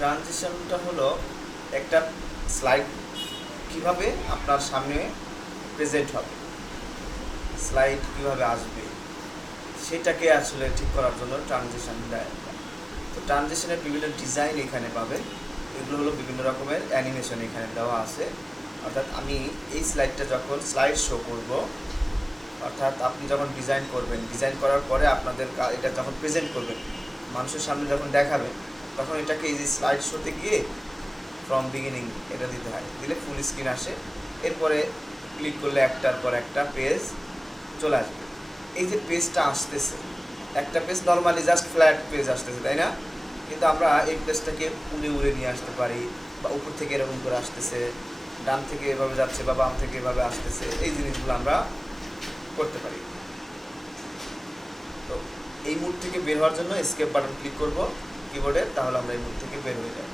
ট্রানজিশনটা হলো একটা স্লাইড কিভাবে আপনার সামনে প্রেজেন্ট হবে, স্লাইড কিভাবে আসবে সেটাকে আসলে ঠিক করার জন্য ট্রানজিশন দেয়। তো ট্রানজিশনের বিভিন্ন ডিজাইন এখানে পাবেন। এগুলো হলো বিভিন্ন রকমের অ্যানিমেশন এখানে দেওয়া আছে। অর্থাৎ আমি এই স্লাইডটা যখন স্লাইড শো করব, অর্থাৎ আপনি যখন ডিজাইন করবেন, ডিজাইন করার পরে আপনাদের এটা যখন প্রেজেন্ট করবেন, মানুষের সামনে যখন দেখাবেন, তখন এটাকে এই যে স্লাইড শোতে গিয়ে ফ্রম বিগিনিং এটা দিতে হয়, দিলে ফুল স্ক্রিন আসে। এরপরে ক্লিক করলে একটার পর একটা পেজ চলে আসবে। এই যে পেজটা আসতেছে, একটা page normally just flat page আসতেছে, তাই না? কিন্তু আমরা এই পেজটাকে উড়ে উড়ে নিয়ে আসতে পারি, বা উপর থেকে এরকম করে আসতেছে, ডান থেকে এভাবে যাচ্ছে বা বাম থেকে এভাবে আসতেছে, এই জিনিসগুলো আমরা করতে পারি। তো এই মুড থেকে বের হওয়ার জন্য এসকেপ বাটন ক্লিক করব কিবোর্ডে, তাহলে আমরা এই মুড থেকে বের হয়ে যাব।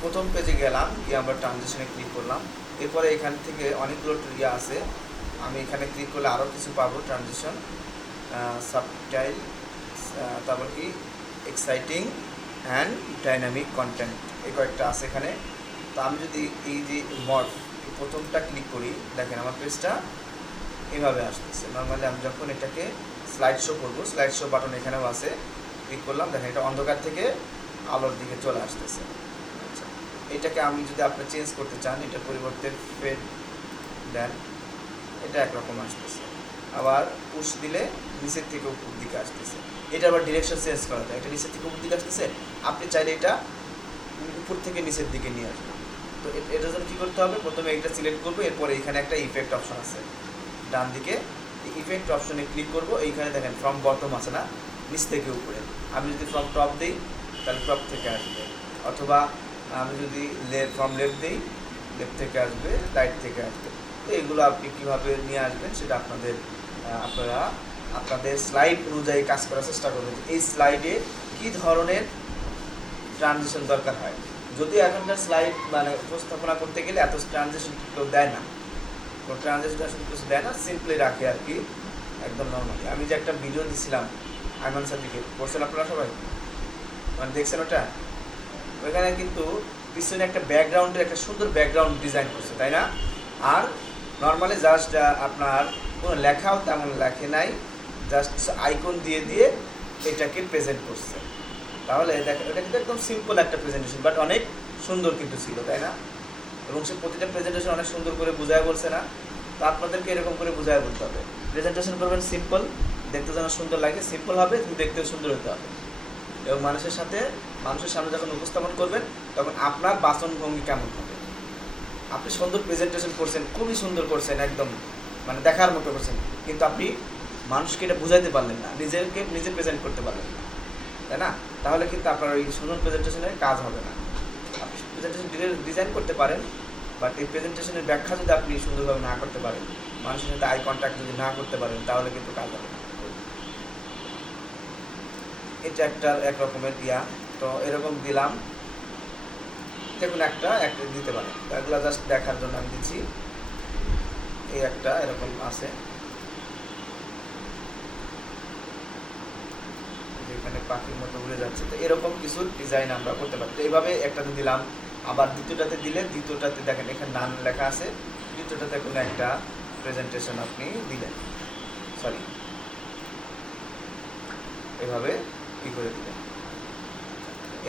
প্রথম পেজে গেলাম, গিয়ে আমরা ট্রানজিশনে ক্লিক করলাম। এরপরে এখান থেকে অনেকগুলো ইয়ে আছে, আমি এখানে ক্লিক করলে আরও কিছু পাবো। ট্রানজিশন, সাবটাইল, তারপর কি এক্সাইটিং অ্যান্ড ডাইনামিক কন্টেন্ট, এই কয়েকটা আছে এখানে। তো আমি যদি এই যে মর্ফ প্রথমটা ক্লিক করি, দেখেন আমার পেজটা এভাবে আসতেছে। নর্মালি আমি যখন এটাকে স্লাইড শো করবো, স্লাইড শো বাটন এখানেও আছে, ক্লিক করলাম, দেখেন এটা অন্ধকার থেকে আলোর দিকে চলে আসতেছে। আচ্ছা, এটাকে আমি যদি আপনি চেঞ্জ করতে চান, এটার পরিবর্তে ফেড দেন, এটা একরকম আসতেছে। আবার পুশ দিলে নিচের থেকে উপর দিকে আসতেছে। এটা আবার ডিরেকশন চেঞ্জ করা যায়, এটা নিচের থেকে উপর দিকে আসতেছে, আপনি চাইলে এটা উপর থেকে নিচের দিকে নিয়ে আসবেন। তো এটার জন্য কী করতে হবে, প্রথমে এটা সিলেক্ট করবো, এরপরে এখানে একটা ইফেক্ট অপশন আছে ডান দিকে, ইফেক্ট অপশনে ক্লিক করব। এইখানে দেখেন ফ্রম বটম আছে না, নিচ থেকে উপরে। আমি যদি ফ্রম টপ দিই তাহলে টপ থেকে আসবে, অথবা আমি যদি ফ্রম লেফট দিই, লেফট থেকে আসবে, রাইট থেকে আসবে। তো এগুলো আপনি কীভাবে নিয়ে আসবেন সেটা আপনারা আপনাদের স্লাইড অনুযায়ী কাজ করার চেষ্টা করবেন। এই স্লাইডে কী ধরনের ট্রানজিশন দরকার হয়। যদিও এখনকার স্লাইড মানে উপস্থাপনা করতে গেলে এত ট্রানজিশন কেউ দেয় না, কোনো ট্রানজিশন আসলে কিছু দেয় না, সিম্পলি রাখে আর কি, একদম নর্মালি। আমি যে একটা ভিডিও দিছিলাম আইমান সাদিকে, করছেন আপনারা সবাই, মানে দেখছেন ওটা? ওইখানে কিন্তু পিছনে একটা ব্যাকগ্রাউন্ডের একটা সুন্দর ব্যাকগ্রাউন্ড ডিজাইন করছে, তাই না? আর নর্মালি জাস্ট আপনার কোনো লেখাও তেমন লেখে নাই, জাস্ট আইকন দিয়ে দিয়ে এটাকে প্রেজেন্ট করছে। তাহলে দেখেন এটা কিন্তু একদম সিম্পল একটা প্রেজেন্টেশন, বাট অনেক সুন্দর কিন্তু ছিল, তাই না? এবং সে প্রতিটা প্রেজেন্টেশন অনেক সুন্দর করে বুঝায় বলছে না? তো আপনাদেরকে এরকম করে বুঝায় বলতে হবে। প্রেজেন্টেশন করবেন সিম্পল, দেখতে যেন সুন্দর লাগে, সিম্পল হবে কিন্তু দেখতেও সুন্দর হতে হবে। এবং মানুষের সামনে যখন উপস্থাপন করবেন, তখন আপনার বাচনভঙ্গি কেমন হবে। আপনি সুন্দর প্রেজেন্টেশন করছেন, খুবই সুন্দর করছেন, একদম মানে দেখার মতো করছেন, কিন্তু আপনি মানুষকে এটা বুঝাইতে পারলেন না, নিজে প্রেজেন্ট করতে পারলেন না, তাই না? তাহলে কিন্তু আপনার ওই সুন্দর প্রেজেন্টেশনের কাজ হবে না। আপনি প্রেজেন্টেশন ডিজাইন করতে পারেন, বাট এই প্রেজেন্টেশনের ব্যাখ্যা যদি আপনি সুন্দরভাবে না করতে পারেন, মানুষের সাথে আই কন্ট্যাক্ট যদি না করতে পারেন, তাহলে কিন্তু কাজ হবে না। এটা একটা একরকমের দিয়া। তো এরকম দিলাম, দেখুন একটা দিতে পারেন। তো এগুলো জাস্ট দেখার জন্য আমি দিচ্ছি। এই একটা এরকম আছে, যেখানে পাখির মতো উড়ে যাচ্ছে। তো এরকম কিছু ডিজাইন আমরা করতে পারি। তো এইভাবে একটাতে দিলাম, আবার দ্বিতীয়টাতে দিলে দ্বিতীয়টাতে দেখেন এখানে নাম লেখা আছে, দ্বিতীয়টাতে কোনো একটা প্রেজেন্টেশন আপনি দিলেন, সরি এভাবে কী করে দিলেন।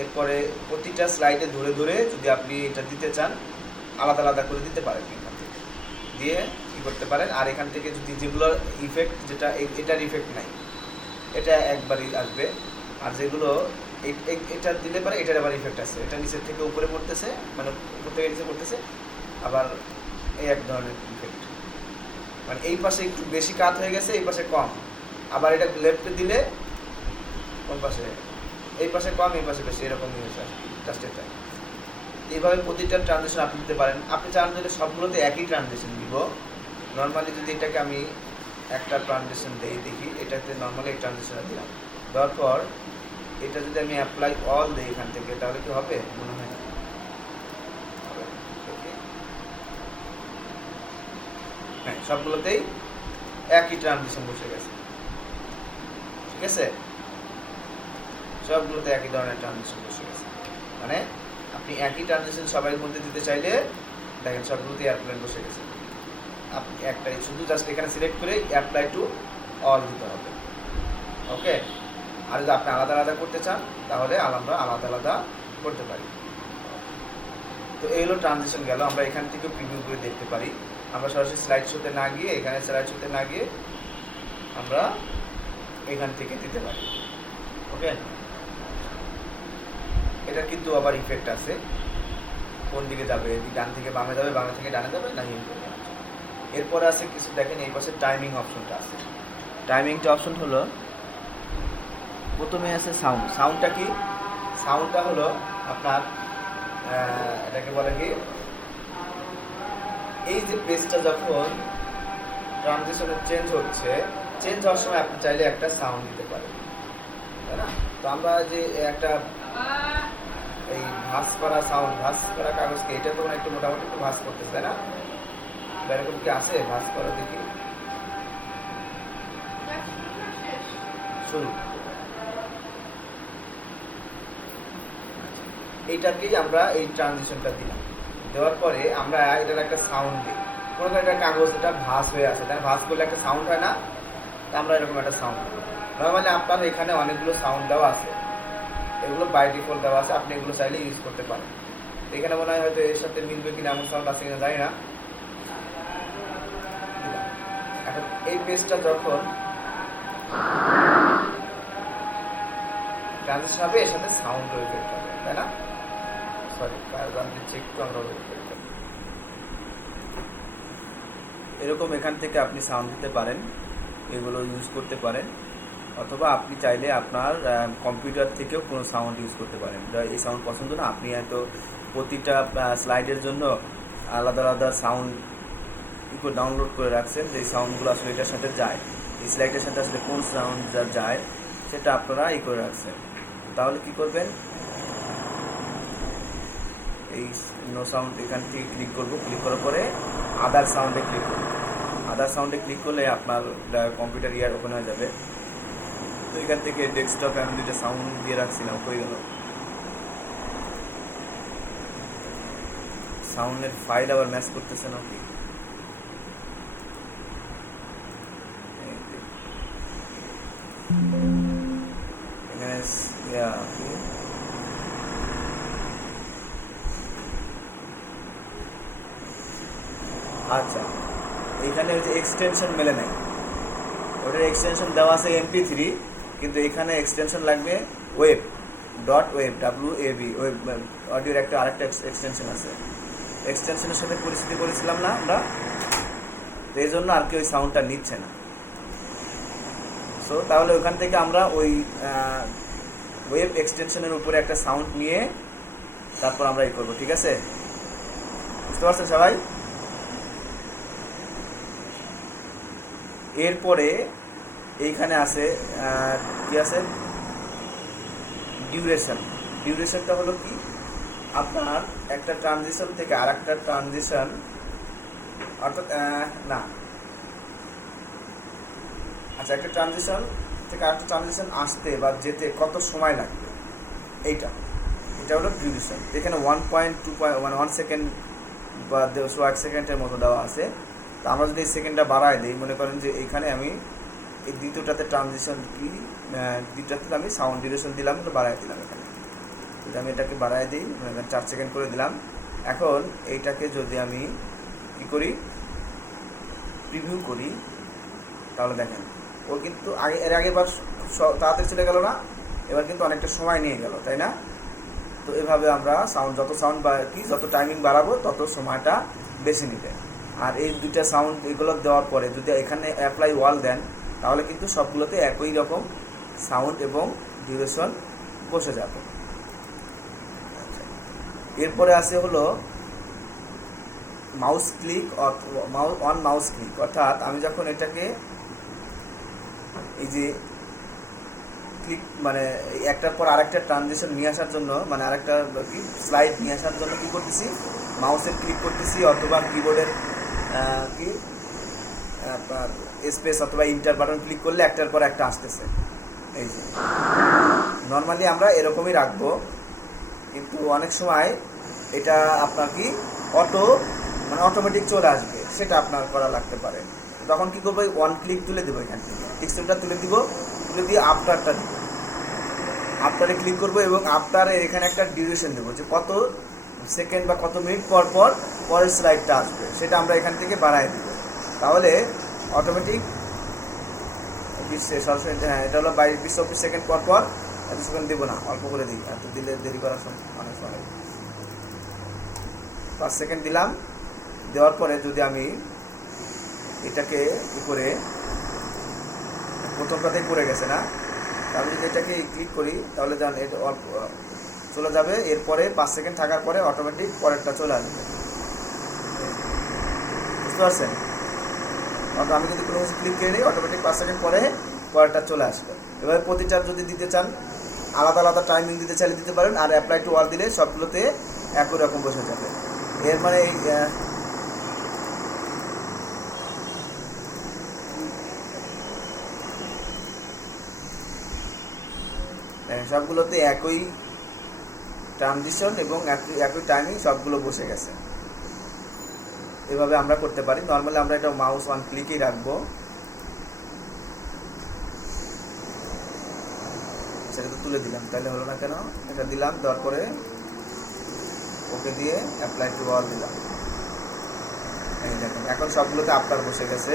এরপরে প্রতিটা স্লাইডে ধরে ধরে যদি আপনি এটা দিতে চান, আলাদা আলাদা করে দিতে পারেন, এখান থেকে দিয়ে কী করতে পারেন। আর এখান থেকে যদি যেগুলোর ইফেক্ট, যেটা এটার ইফেক্ট নাই, এটা একবারই আসবে। আর যেগুলো এটা দিলে পারে, এটার আবার ইফেক্ট আছে, এটা নিচের থেকে উপরে পড়তেছে, মানে উপর থেকে নিচে পড়তেছে, আবার এই এক ধরনের ইফেক্ট, মানে এই পাশে একটু বেশি কাত হয়ে গেছে, এই পাশে কম। আবার এটা লেফটে দিলে কোন পাশে, এই পাশে কম, এই পাশে বেশি, এরকম হয়েছে জাস্ট এটা। এইভাবে প্রতিটা ট্রানজিশন আপনি দিতে পারেন। আপনি চান যদি সবগুলোতে একই ট্রানজিশন দিব, নর্মালি যদি এটাকে আমি একটা ট্রানজিশন দিই, দেখি এটাতে নর্মালি এই ট্রানজিশনটা দিলাম, দেওয়ার পর এটা যদি আমি অ্যাপ্লাই অল দিই এখান থেকে, তাহলে কি হবে মনে হয় না? হ্যাঁ, সবগুলোতেই একই ট্রানজিশন বসে গেছে, ঠিক আছে? সবগুলোতে একই ধরনের ট্রানজিশন বসে গেছে। মানে আপনি একই ট্রানজিশন সবার মধ্যে দিতে চাইলে দেখেন সবগুলোতে এয়ারপ্লেন বসে গেছে। আপনি একটাই শুধু জাস্ট এখানে সিলেক্ট করে অ্যাপ্লাই টু অল দিতে হবে। ওকে, আর যদি আপনি আলাদা আলাদা করতে চান তাহলে আমরা আলাদা আলাদা করতে পারি। তো এই হলো ট্রানজিশন গেল। আমরা এখান থেকে প্রিভিউ করে দেখতে পারি। আমরা সরাসরি স্লাইড শোতে না গিয়ে, এখানে স্লাইড শোতে না গিয়ে আমরা এখান থেকে দিতে পারি। ওকে, এটা কিন্তু আবার ইফেক্ট আছে, কোন দিকে যাবে, ডান থেকে বামে যাবে, বামে থেকে ডানে যাবে না। এরপরে আছে কিছু দেখেন, এই পাশে টাইমিং অপশনটা আছে। টাইমিংটা অপশন হলো, প্রথমে আছে সাউন্ড। সাউন্ডটা কি? সাউন্ডটা হলো আপনার এটাকে বলে কি, এই যে পেজটা যখন ট্রানজিশনে চেঞ্জ হচ্ছে, চেঞ্জ হওয়ার সময় আপনি চাইলে একটা সাউন্ড দিতে পারেন, তাই না? তো আমরা যে একটা এই ভাঁজ করা সাউন্ড, ভাঁজ করা কাগজকে, এটা তো একটু মোটামুটি একটু ভাঁজ করতেছে, তাই না? এরকম কি আছে ভাঁজ করা? দেখি শুরু। এইটাকেই আমরা এই ট্রানজিশনটা দিলাম, দেওয়ার পরে আমরা এটার একটা সাউন্ড দিই। কোনো একটা কাগজ এটা ভাঁজ হয়ে আছে, তাই ভাঁজ করলে একটা সাউন্ড হয় না? তা আমরা এরকম একটা সাউন্ড দিই। নর্মালি আপনার এখানে অনেকগুলো সাউন্ড দেওয়া আছে, এগুলো বাই ডিফল্ট দেওয়া আছে, আপনি এগুলো চাইলে ইউজ করতে পারেন। এখানে মনে হয় হয়তো এর সাথে মিলবে কিনা, এমন সাউন্ড আছে কিনা জানি না। এখন এই পেজটা যখন ট্রানজিশন হবে, এর সাথে সাউন্ড ইফেক্ট হবে, তাই না? সরি, কারণ দিচ্ছি একটু আমরা এরকম এখান থেকে আপনি সাউন্ড দিতে পারেন, এগুলো ইউজ করতে পারেন। অথবা আপনি চাইলে আপনার কম্পিউটার থেকেও কোনো সাউন্ড ইউজ করতে পারেন। এই সাউন্ড পছন্দ না, আপনি হয়তো প্রতিটা স্লাইডের জন্য আলাদা আলাদা সাউন্ড ডাউনলোড করে রাখছেন, যে সাউন্ডগুলো আসলে এটার সাথে যায়, এই স্লাইডের সাথে আসলে কোন সাউন্ড যা যায় সেটা আপনারা করে রাখছেন। তাহলে কি করবেন, এই নো সাউন্ড এখান থেকে ক্লিক করব, ক্লিক করার পরে আদার সাউন্ডে ক্লিক করব। আদার সাউন্ডে ক্লিক করলে আপনার কম্পিউটার ইয়ার ওপেন হয়ে যাবে। তো এখান থেকে ডেস্কটপে আমি দুইটা সাউন্ড দিয়ে রাখছিলাম, হয়ে গেল। সাউন্ডের ফাইল আবার ম্যাচ করতেছে না কি? এখানে আচ্ছা, এখানে ওই যে এক্সটেনশন মেলে নাই, ওটার এক্সটেনশন দেওয়া আছে MP3, কিন্তু এখানে এক্সটেনশন লাগবে wave dot wave, WAV, wave অডিওর একটা আরেকটা এক্সটেনশন আছে। এক্সটেনশনের সাথে পরিস্থিতি করেছিলাম না আমরা, তো এই জন্য আর কি ওই সাউন্ডটা নিচ্ছে না। সো তাহলে ওখান থেকে আমরা ওই ওয়েব এক্সটেনশনের উপরে একটা সাউন্ড নিয়ে তারপর আমরা এই করবো, ঠিক আছে? বুঝতে পারছেন সবাই? এরপরে এইখানে আছে কি আছে, ডিউরেশন। ডিউরেশনটা হলো কি, আপনার একটা ট্রানজিশন থেকে আর একটা ট্রানজিশন, অর্থাৎ না, আচ্ছা, একটা ট্রানজিশন থেকে আরেকটা ট্রানজিশন আসতে বা যেতে কত সময় লাগবে, এটা হলো ডিউরেশন। এখানে 1 সেকেন্ড বা 1 সেকেন্ডের মতো দেওয়া আছে। তো আমরা যদি এই সেকেন্ডটা বাড়ায় দিই, মনে করেন যে এইখানে আমি এই দ্বিতীয়টাতে ট্রানজিশন কি, দ্বিতীয়টাতে আমি সাউন্ড ডিউরেশন দিলাম, তো বাড়ায় দিলাম। এখানে যদি আমি এটাকে বাড়ায় দিই, 4 সেকেন্ড করে দিলাম। এখন এইটাকে যদি আমি কি করি, প্রিভিউ করি, তাহলে দেখেন ও কিন্তু এর আগেবার তাড়াতাড়ি চলে গেল না, এবার কিন্তু অনেকটা সময় নিয়ে গেল, তাই না? তো এভাবে আমরা যত সাউন্ড যত টাইমিং বাড়াবো তত সময়টা বেশি নিবে। আর এই দুইটা সাউন্ড এগুলো দেওয়ার পরে যদি এখানে অ্যাপ্লাই ওয়াল দেন, তাহলে কিন্তু সবগুলোতে একই রকম সাউন্ড এবং ডিউরেশন বসে যাবে। এরপরে আছে হলো মাউস ক্লিক, মাউস ক্লিক, অর্থাৎ আমি যখন এটাকে এই যে ক্লিক, মানে একটার পর আরেকটা ট্রানজিশন নিয়ে আসার জন্য, মানে আরেকটা কি স্লাইড নিয়ে আসার জন্য কি করতেছি, মাউসের ক্লিক করতেছি, অথবা কিবোর্ডের কি আপনার স্পেস অথবা ইন্টার বাটন ক্লিক করলে একটার পর একটা আসতেছে। এই যে নর্মালি আমরা এরকমই রাখবো, কিন্তু অনেক সময় এটা আপনার কি অটোমেটিক চলে আসবে, সেটা আপনার করা লাগতে পারে। তখন কি করবো, ওয়ান ক্লিক তুলে দেবো, এখান থেকে টিকসিমটা তুলে দিয়ে আফটারটা দিব, আফটারে ক্লিক করবো এবং আফটারে এখানে একটা ডিউরেশন দেবো যে কত সেকেন্ড বা কত মিনিট পর পরের স্লাইডটা আসবে, সেটা আমরা এখান থেকে বাড়াই দেবো। তাহলে অটোমেটিক হ্যাঁ, এটা হলো 20-24 সেকেন্ড পর এত সেকেন্ড দেবো না, অল্প করে দিই, এত দিলে দেরি করার অনেক সময় 5 সেকেন্ড দিলাম। দেওয়ার পরে যদি আমি এটাকে করে প্রথমটাতেই পড়ে গেছে না, তাহলে যদি এটাকে ক্লিক করি তাহলে এটা অল্প চলে যাবে। এরপরে 5 সেকেন্ড থাকার পরে অটোমেটিক পরেরটা চলে আসবে, বুঝতে পারছেন? অর্থাৎ আমি যদি কোনো কিছু ক্লিক করে নিই অটোমেটিক 5 সেকেন্ড পরে পরেরটা চলে আসবে। এবার প্রতিটা যদি দিতে চান আলাদা আলাদা টাইমিং দিতে চাইলে দিতে পারেন, আর অ্যাপ্লাই টু অল দিলে সবগুলোতে একই রকম বসে যাবে। এর মানে সবগুলোতে একই ট্রানজিশন এবং একই টাইমিং সবগুলো বসে গেছে। এভাবে আমরা করতে পারি। নর্মালি আমরা এটা মাউস ওয়ান ক্লিকেই রাখবো, সেটা তো তুলে দিলাম, তাহলে হলো না কেন? এটা দিলাম, দেওয়ার পরে ওকে দিয়ে অ্যাপ্লাই টু অল দিলাম। এই দেখেন এখন সবগুলোতে আফটার বসে গেছে,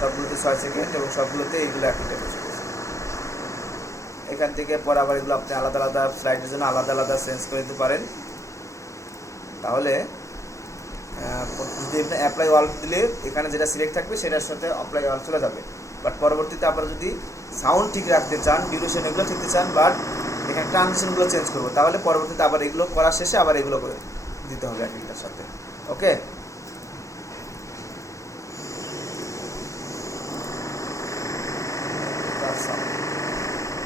সবগুলোতে 6 সেকেন্ড এবং সবগুলোতে এইগুলো একটাই বসে গেছে। এখান থেকে পরে আবার এগুলো আপনি আলাদা আলাদা স্লাইডের জন্য আলাদা আলাদা চেঞ্জ করে দিতে পারেন। তাহলে যদি অ্যাপ্লাই অল দিলে এখানে যেটা সিলেক্ট থাকবে সেটার সাথে অ্যাপ্লাই অল চলে যাবে। বাট পরবর্তীতে আপনারা যদি সাউন্ড ঠিক রাখতে চান, ডিউরেশন এগুলো ঠিকতে চান, বাট এখানে ট্রানজিশনগুলো চেঞ্জ করবো, তাহলে পরবর্তীতে আবার এগুলো করার শেষে আবার এগুলো করে দিতে হবে একটার সাথে। ওকে,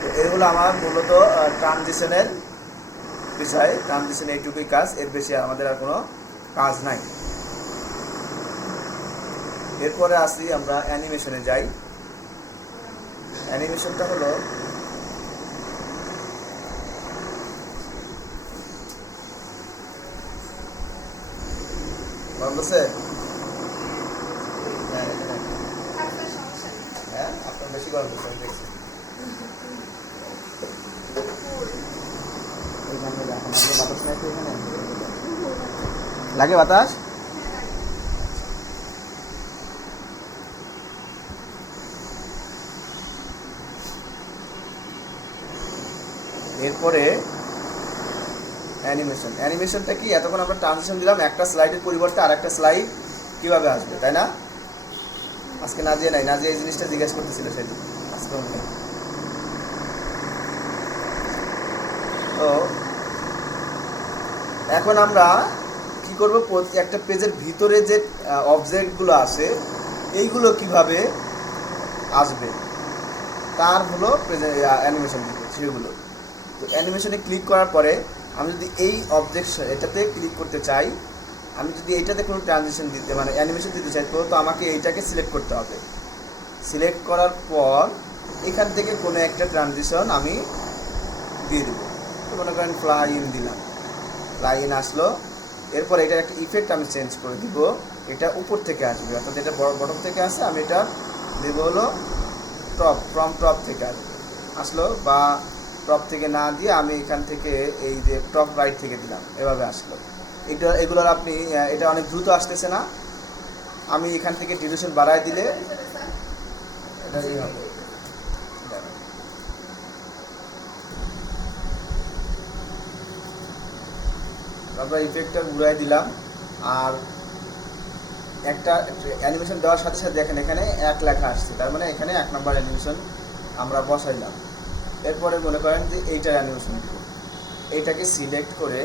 তো এগুলো আমার মূলত ট্রানজিশনের বিষয়। ট্রানজিশন এইটুকুই কাজ, এর বেশি আমাদের আর কোনো কাজ নাই। এরপরে আসি আমরা অ্যানিমেশনে যাই। অ্যানিমেশনটা হলো বলছে হ্যাঁ আপনার বেশি গল্প আমি দেখছি। বাতাস নাই তো এখানে, লাগে বাতাস? এরপরে অ্যানিমেশনটা কি, এতক্ষণ আমরা ট্রানজিশন দিলাম, একটা স্লাইডের পরিবর্তে আর একটা স্লাইড কিভাবে আসবে, তাই না? আজকে নাজিয়া নাই, নাজিয়া এই জিনিসটা জিজ্ঞেস করতেছিল সেদিন। আজকে তো এখন আমরা কি করব, একটা পেজের ভিতরে যে অবজেক্টগুলো আছে এইগুলো কিভাবে আসবে তার হলো অ্যানিমেশন সেগুলো। তো অ্যানিমেশনে ক্লিক করার পরে আমি যদি এই এটাতে ক্লিক করতে চাই, আমি যদি এইটাতে কোনো ট্রানজিশন দিতে মানে অ্যানিমেশন দিতে চাই, তো আমাকে এইটাকে সিলেক্ট করতে হবে। সিলেক্ট করার পর এখান থেকে কোনো একটা ট্রানজিশন আমি দিয়ে দেবো। তো মনে করেন ফ্লাই ইন দিলাম, ফ্লাই ইন আসলো। এরপর এটার একটা ইফেক্ট আমি চেঞ্জ করে দিব, এটা উপর থেকে আসবে, অর্থাৎ এটা বটম থেকে আসে, আমি এটা দেবো হলো টপ, ফ্রম টপ থেকে আসলো, বা টপ থেকে না দিয়ে আমি এখান থেকে এই যে টপ রাইট থেকে দিলাম, এভাবে আসলো। এগুলোর আপনি এটা অনেক দ্রুত আসতেছে না, আমি এখান থেকে ডিউরেশন বাড়ায় দিলে এটা এই হবে। তারপর ইফেক্টটা ঘুরাই দিলাম, আর একটা অ্যানিমেশন দেওয়ার সাথে সাথে দেখেন এখানে 1 লেখা আসছে, তার মানে এখানে 1 নম্বর অ্যানিমেশন আমরা বসাইলাম। এরপরে মনে করেন যে এইটার অ্যানিমেশন দিব, এইটাকে সিলেক্ট করে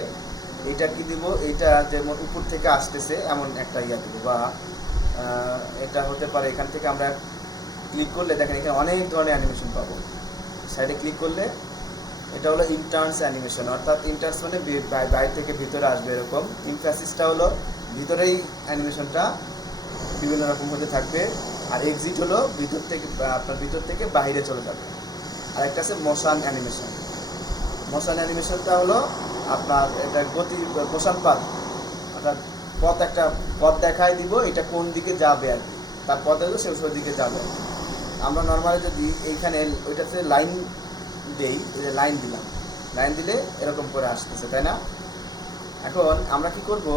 এইটা কি দিব, এইটা যেমন উপর থেকে আসতেছে এমন একটা ইয়া দিব, বা এটা হতে পারে এখান থেকে আমরা ক্লিক করলে দেখেন এখানে অনেক ধরনের অ্যানিমেশন পাবো। সাইডে ক্লিক করলে এটা হলো ইন্টার্নস অ্যানিমেশন, অর্থাৎ ইন্টার্নস মানে বাইরে থেকে ভিতরে আসবে এরকম। ইনফ্যাসিসটা হলো ভিতরেই অ্যানিমেশনটা বিভিন্ন রকম হতে থাকবে, আর এক্সিট হলো ভিতর থেকে আপনার ভিতর থেকে বাইরে চলে যাবে। আর একটা আছে মোশন অ্যানিমেশন। মোশন অ্যানিমেশনটা হলো আপনার এটা গতি প্রসারপাত অর্থাৎ একটা পথ দেখায় দিব, এটা কোন দিকে যাবে আর কি, তার পথ হলো সে ওই দিকে যাবে। আমরা নর্মালি যদি এইখানে ওইটাতে লাইন দেই, এই যে লাইন দিলাম, লাইন দিলে এরকম করে আসতেছে, তাই না? এখন আমরা কি করব,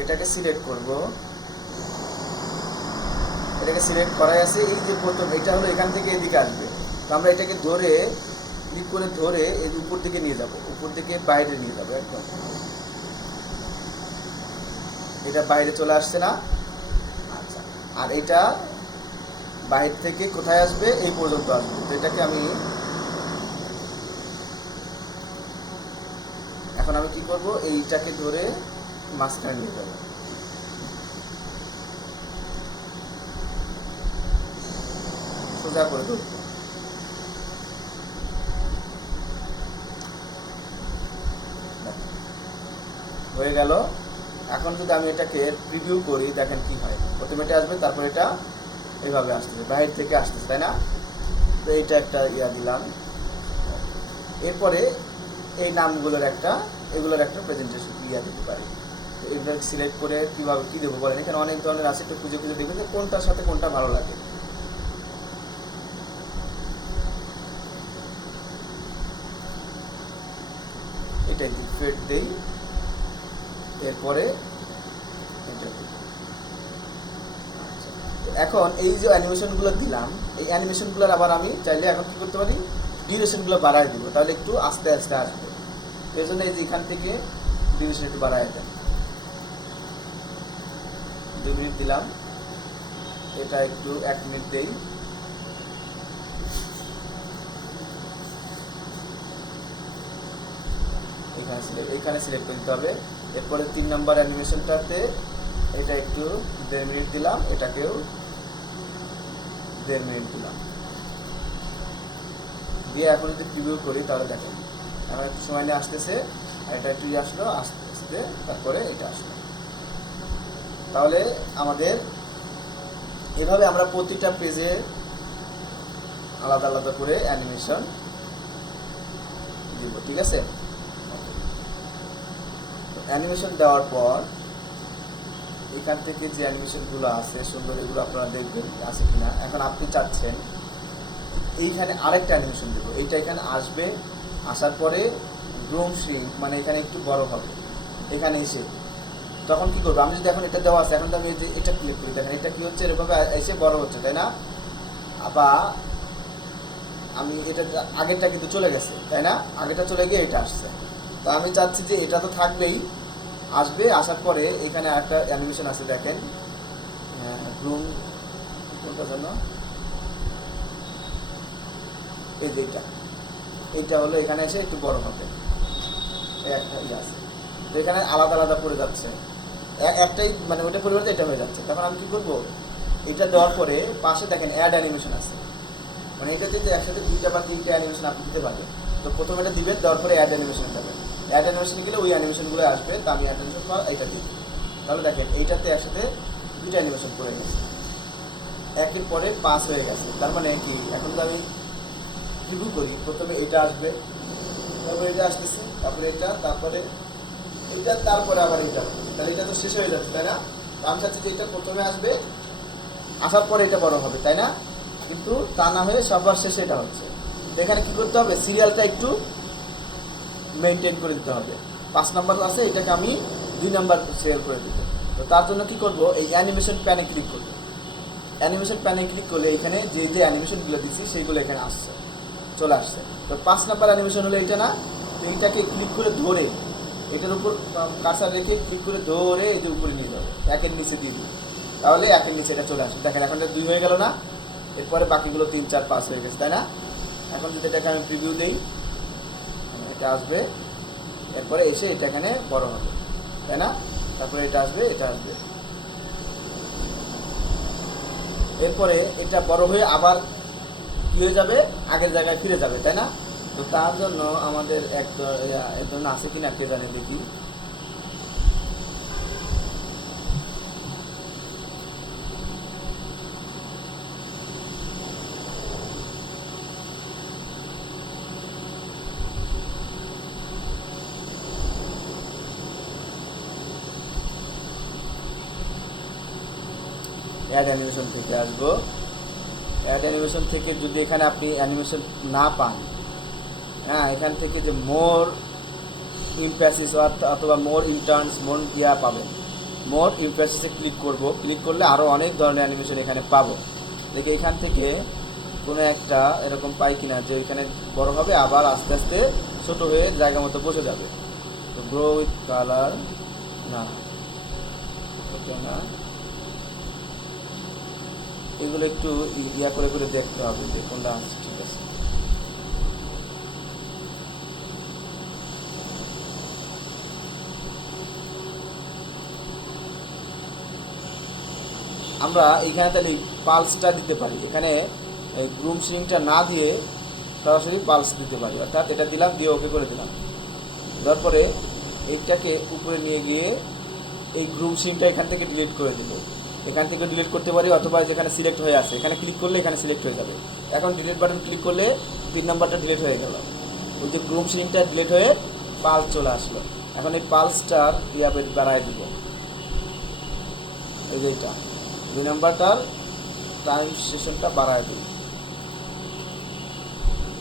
এটাকে সিলেক্ট করব, এটাকে সিলেক্ট করাই আছে। এই যে প্রথম এটা হলো এখান থেকে এদিকে আসবে, তো আমরা এটাকে ধরে ক্লিক করে ধরে এর উপর দিকে নিয়ে যাব, উপর দিকে বাইরে নিয়ে যাব একদম। এটা বাইরে চলে আসছে না? আচ্ছা, আর এটা বাইরে থেকে কোথায় আসবে? এই পর্যন্ত আসবে। তো এটাকে আমি এখন আমি কি করব, এইটাকে ধরে মাঝখানে নিয়ে যাব, সোজা করে দেব। হয়ে গেল। এখন যদি আমি এটাকে প্রিভিউ করি, দেখেন কি হয়। প্রথমে এটা আসবে, তারপর এটা এইভাবে আসতেছে, বাইরে থেকে আসতেছে, তাই না? তো এইটা একটা ইয়া দিলাম। এরপরে এই নামগুলোর এগুলোর একটা প্রেজেন্টেশন ইয়া দিতে পারি। তো এইভাবে সিলেক্ট করে কীভাবে কী দেবো বলেন, এখানে অনেক ধরনের আছে, একটু খুঁজে খুঁজে দেখবেন যে কোনটার সাথে কোনটা ভালো লাগে। এটাই দিই, ফেড দেই, এরপরে এটা দিই। আচ্ছা, এখন এই যে অ্যানিমেশনগুলো দিলাম, এই অ্যানিমেশনগুলোর আবার আমি চাইলে এখন কী করতে পারি, ডিউরেশনগুলো বাড়ায় দিব, তাহলে একটু আস্তে আস্তে আসবে। এই জন্য এই যে এখান থেকে ডিউরেশন একটু বাড়ায় দেন, 2 মিনিট দিলাম, এটা একটু 1 মিনিট দেই। এখানে সিলেক্ট করে দিতে হবে। এরপরে 3 নম্বর অ্যানিমেশনটাতে এটা একটু 1.5 মিনিট দিলাম, এটাকেও 1.5 মিনিট দিলাম দিয়ে এখন যদি প্রিভিউ করি তাহলে দেখেন এখন একটু সময় নিয়ে আসতেছে, আর এটা একটু আসলো আস্তে আস্তে, তারপরে এটা আসলো। তাহলে আমাদের এভাবে আমরা প্রতিটা পেজে আলাদা আলাদা করে অ্যানিমেশন দিব, ঠিক আছে? অ্যানিমেশন দেওয়ার পর এখান থেকে যে অ্যানিমেশনগুলো আছে সুন্দর, এগুলো আপনারা দেখবেন আছে কিনা। এখন আপনি চাচ্ছেন এইখানে আরেকটা অ্যানিমেশন দেবো, এইটা এখানে আসবে, আসার পরে গ্রুম শ্রিঙ্ক মানে এখানে একটু বড় হবে, এখানে এসে তখন কী করবো, আমি যদি এখন এটা দেওয়া আছে, এখন তো আমি এটা ক্লিক করি, দেখেন এটা কী হচ্ছে, এরকমভাবে এসে বড় হচ্ছে, তাই না? আবার আমি এটা আগেরটা কিন্তু চলে গেছে, তাই না? আগেরটা চলে গিয়ে এটা আসছে। তো আমি চাচ্ছি যে এটা তো থাকবেই, আসবে, আসার পরে এখানে একটা অ্যানিমেশন আছে, দেখেন গ্রুম কোনটা জন্য, এই যে এইটা হলো এখানে এসে একটু বড় হবে, একটা ইয়ে আছে। তো এখানে আলাদা আলাদা পড়ে যাচ্ছে, একটাই মানে ওইটা পরিবর্তে এটা হয়ে যাচ্ছে। তখন আমি কি করবো, এটা দেওয়ার পরে পাশে দেখেন অ্যাড অ্যানিমেশন আছে, মানে এটা যদি একসাথে 2টা বা 3টা অ্যানিমেশন আপনি দিতে পারেন। তো প্রথমে এটা দিবেন, দেওয়ার পরে অ্যাড অ্যানিমেশন যাবেন, অ্যাড অ্যানিমেশন গেলে ওই অ্যানিমেশনগুলো আসবে। তো আমি অ্যাড অ্যানিমেশন পর এইটা দিই, তাহলে দেখেন এইটাতে একসাথে 2টা অ্যানিমেশন পড়ে গেছে, একের পরে 5 হয়ে গেছে। তার মানে কি, এখন তো আমি প্রিভিউ করি, প্রথমে এটা আসবে, তারপরে এটা আসতেছে, তারপরে এটা, তারপরে এটা, তারপরে আবার এটা, তাহলে এটা তো শেষ হয়ে যাচ্ছে, তাই না? আমি চাচ্ছি যে এটা প্রথমে আসবে, আসার পরে এটা বড় হবে, তাই না? কিন্তু তা না হয়ে সবার শেষে এটা হচ্ছে। এখানে কি করতে হবে, সিরিয়ালটা একটু মেনটেন করে দিতে হবে। 5 নাম্বার আছে, এটাকে আমি 2 নাম্বার শেয়ার করে দিব। তো তার জন্য কি করব, এই অ্যানিমেশন প্যানে ক্লিক করব। অ্যানিমেশন প্যানে ক্লিক করলে এখানে যে যে অ্যানিমেশনগুলো দিচ্ছি সেইগুলো এখানে আসছে, চলে আসছে। তো 5 নাম্বার অ্যানিমেশন হলো এইটা না, তো এইটাকে ক্লিক করে ধরে এটার উপর কার্সার রেখে ক্লিক করে ধরে এই যে উপরে নিয়ে যাবো, 1-এর নিচে দিয়ে দিই, তাহলে 1-এর নিচে এটা চলে আসবে। দেখেন এখন 2 হয়ে গেল না, এরপরে বাকিগুলো 3, 4, 5 হয়ে গেছে, তাই না? এখন যদি এটাকে আমি প্রিভিউ দিই, এটা আসবে, এরপরে এসে এটা এখানে বড় হবে, তাই না? তারপরে এটা আসবে, এটা আসবে, এরপরে এটা বড় হয়ে আবার কি হয়ে যাবে, আগের জায়গায় ফিরে যাবে, তাই না? তো তার জন্য আমাদের এক ধরনের আছে কিনা কে জানে, দেখি। অ্যাড অ্যানিমেশন থেকে আসবো। অ্যাড অ্যানিমেশন থেকে যদি এখানে আপনি অ্যানিমেশন না পান, হ্যাঁ, এখান থেকে যে মোর ইমপ্যাসিস অথবা মোর ইন্টার্নস মোর পাবেন। মোর ইমপ্যাসিসে ক্লিক করব, ক্লিক করলে আরও অনেক ধরনের অ্যানিমেশন এখানে পাবো। দেখে এখান থেকে কোনো একটা এরকম পাই কিনা যে এখানে বড় হবে আবার আস্তে আস্তে ছোটো হয়ে জায়গা মতো বসে যাবে। তো গ্রো উইথ কালার না, এটা না, এগুলো একটু ইয়া করে করে দেখতে হবে যে কোনটা আছে। ঠিক আছে, আমরা এখানে তাহলে পালসটা দিতে পারি। এখানে এই গ্রুম সিংটা না দিয়ে সরাসরি পালস দিতে পারি, অর্থাৎ এটা দিলাম, দিয়ে ওকে করে দিলাম। তারপরে এইটাকে উপরে নিয়ে গিয়ে এই গ্রুম সিংটা এখান থেকে ডিলিট করে দিল। এখান থেকে ডিলিট করতে পারি, অথবা যেখানে সিলেক্ট হয়ে আছে এখানে ক্লিক করলে এখানে সিলেক্ট হয়ে যাবে। এখন ডিলিট বাটন ক্লিক করলে 3 নম্বরটা ডিলিট হয়ে গেল। ওই যে গ্রুম সিংটা ডিলিট হয়ে পালস চলে আসলো। এখন এই পালসটার বাড়ায় দিব, এই যে এইটা 2 নম্বরটার টাইম সেশনটা বাড়ায় দিই।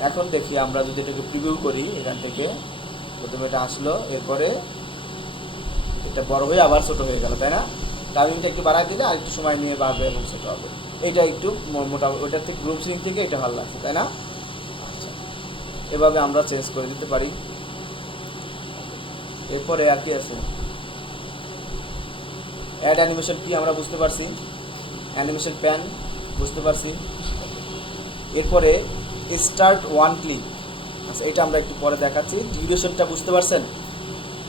এখন দেখি আমরা যদি এটাকে প্রিভিউ করি, এখান থেকে প্রথমে এটা আসলো, এরপরে এটা বড় হয়ে আবার ছোটো হয়ে গেল, তাই না? টাইমিংটা একটু বাড়ায় দিলে আর একটু সময় নিয়ে বাড়বে এবং ছোটো হবে। এইটা একটু মোটামুটি ওইটার থেকে গ্রুপ সিং থেকে এটা ভালো লাগছে, তাই না? আচ্ছা, এভাবে আমরা চেঞ্জ করে দিতে পারি। এরপরে আর কি আছে, অ্যাড অ্যানিমেশন কি আমরা বুঝতে পারছি, অ্যানিমেশন প্যান বুঝতে পারছি। এরপরে স্টার্ট ওয়ান ক্লিক, আচ্ছা এটা আমরা একটু পরে দেখাচ্ছি। ডিউরেশনটা বুঝতে পারছেন?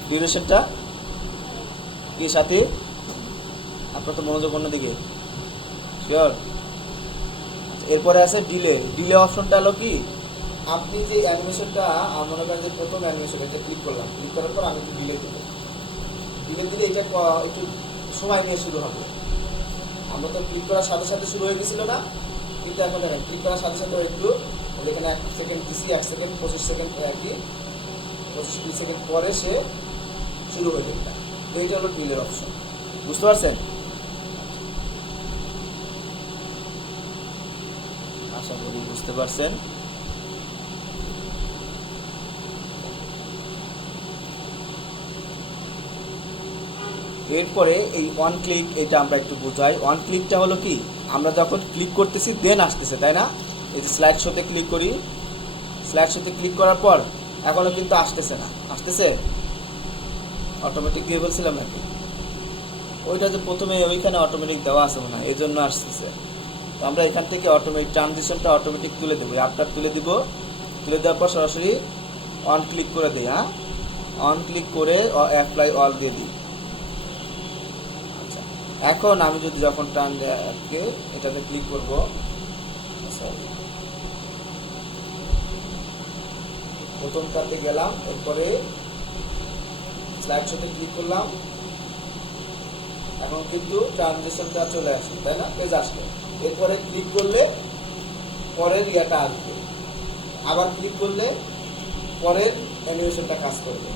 ডিউরেশনটা কি সাথে আপনার তো মনোযোগ অন্যদিকে, শিওর? এরপরে আছে ডিলে। ডিলে অপশনটা হলো কি, আপনি যে অ্যানিমেশনটা মনে করেন যে প্রথম অ্যানিমেশন, এটা ক্লিক করলাম, ক্লিক করার পর আমি একটু ডিলে দেবো। ডিলে দিলে এটা একটু সময় নিয়ে শুরু হবে। আমরা তো ক্লিক করার সাথে সাথে শুরু হয়ে গেছিলো না, কিন্তু এখন দেখেন ক্লিক করার সাথে সাথে একটু এখানে 1 সেকেন্ড দিছি, 1 সেকেন্ড 25 সেকেন্ড একই 25 সেকেন্ড পরে সে শুরু হয়ে গেল। এইটা হলো ডিলের অপশন, বুঝতে পারছেন? আশা করি বুঝতে পারছেন। এরপরে এই ওয়ান ক্লিক, এটা আমরা একটু বোঝাই। ওয়ান ক্লিকটা হলো কি, আমরা যখন ক্লিক করতেছি দেন আসতেছে, তাই না? এই যে স্লাইড শোতে ক্লিক করি, স্লাইড শোতে ক্লিক করার পর এখনও কিন্তু আসতেছে না, আসতেছে অটোমেটিক দিয়ে বলছিলাম নাকি? ওইটা যে প্রথমে ওইখানে অটোমেটিক দেওয়া আছে মনে হয়, এই জন্য আসতেছে। তো আমরা এখান থেকে অটোমেটিক ট্রানজিশনটা অটোমেটিক তুলে দেবো, অ্যাপটা তুলে দিব। তুলে দেওয়ার পর সরাসরি অন ক্লিক করে দিই। হ্যাঁ, অন ক্লিক করে অ্যাপ্লাই অল দিয়ে দিই। আচ্ছা, এখন আমি যদি যখন এটাতে ক্লিক করব, প্রথমটাতে গেলাম, এরপরে স্লাইড শোতে ক্লিক করলাম, এখন কিন্তু ট্রানজিশনটা চলে আসবে, তাই না? পেজ আসলো। এরপরে ক্লিক করলে পরের ইয়াটা আসবে, আবার ক্লিক করলে পরের অ্যানিমেশনটা কাজ করবে।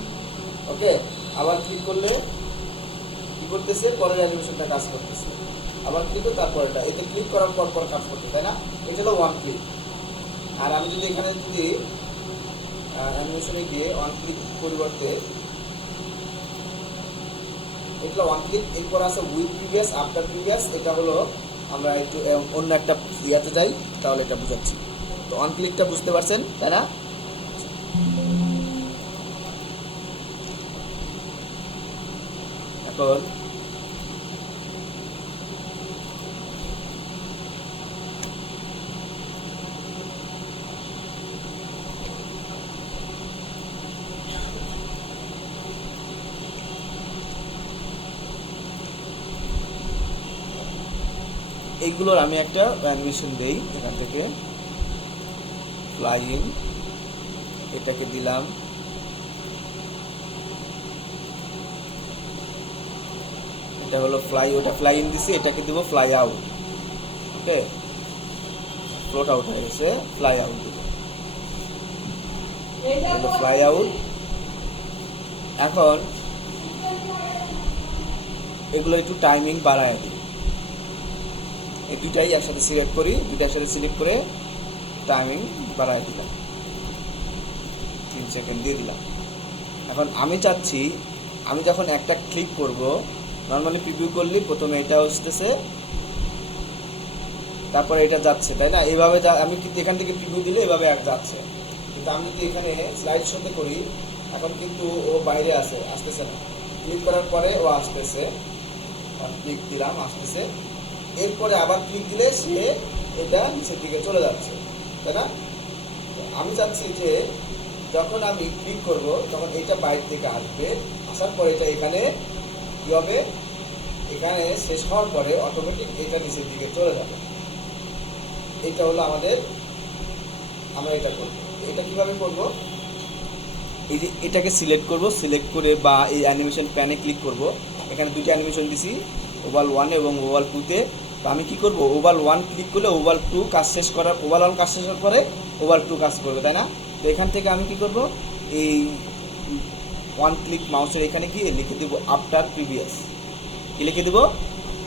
ওকে, আবার ক্লিক করলে কি করতেছে, পরের অ্যানিমেশনটা কাজ করতেছে। আবার ক্লিক করে তারপরেটা, এতে ক্লিক করার পর পর কাজ করতে, তাই না? এটা হলো ওয়ান ক্লিক। আর আমি যদি এখানে যদি অ্যানিমেশনে গিয়ে ওয়ান ক্লিক পরিবর্তে এটা ওয়ান ক্লিক, এরপর আছে উইথ প্রিভিয়াস, আফটার প্রিভিয়াস। এটা হলো আমরা একটু অন্য একটা ইয়াতে যাই, তাহলে এটা বুঝাচ্ছি। তো ওয়ান ক্লিকটা বুঝতে পারছেন, তাই না? এখন এইগুলোর আমি একটা অ্যানিমেশন দেই। এখান থেকে ফ্লাইং, এটাকে দিলাম, এটা হলো ফ্লাই, ওটা ফ্লাই ইন দিছি, এটাকে দিব ফ্লাই আউট। ওকে, ফ্লোট আউট হয়ে গেছে, ফ্লাই আউট দিব, এটা ফ্লাই আউট। এখন এগুলো একটু টাইমিং বাড়ায় দিই, এই দুটাই একসাথে সিলেক্ট করি, দুটা একসাথে সিলেক্ট করে টাইমিং বাড়ায় দিলাম, 3 সেকেন্ড দিয়ে দিলাম। এখন আমি চাচ্ছি আমি যখন একটা ক্লিক করব, নর্মালি প্রিভিউ করলে প্রথমে এটা আসতেছে, তারপরে এটা যাচ্ছে, তাই না? এইভাবে আমি কিন্তু এখান থেকে প্রিভিউ দিলে এভাবে যাচ্ছে, কিন্তু আমি যদি এখানে স্লাইড শোতে করি, এখন কিন্তু ও বাইরে আসতেছে না। ক্লিক করার পরে ও আসতেছে, ক্লিক দিলাম, আসতেছে, এরপরে আবার ক্লিক দিলে সে এটা নিচের দিকে চলে যাচ্ছে, তাই না? আমি চাচ্ছি যে যখন আমি ক্লিক করব তখন এটা বাইরে থেকে আসবে, আসার পরে এটা এখানে কী হবে, এখানে শেষ হওয়ার পরে অটোমেটিক এটা নিচের দিকে চলে যাবে। এটা হলো আমাদের, আমরা এটা করব। এটা কিভাবে করব, এই যে এটাকে সিলেক্ট করব, সিলেক্ট করে বা এই অ্যানিমেশন প্যানে ক্লিক করব, এখানে দুটি অ্যানিমেশন দিছি, ওভাল 1 এবং ওভাল 2-তে। তো আমি কি করব, ওভাল 1 ক্লিক করলে ওভাল 2 কাজ শেষ করার, ওভাল 1 কাজ শেষ হওয়ার পরে ওভাল 2 কাজ করবে, তাই না? তো এখান থেকে আমি কি করব, এই 1 ক্লিক মাউসের এখানে গিয়ে লিখে দেবো আফটার প্রিভিয়াস। কি লিখে দেবো,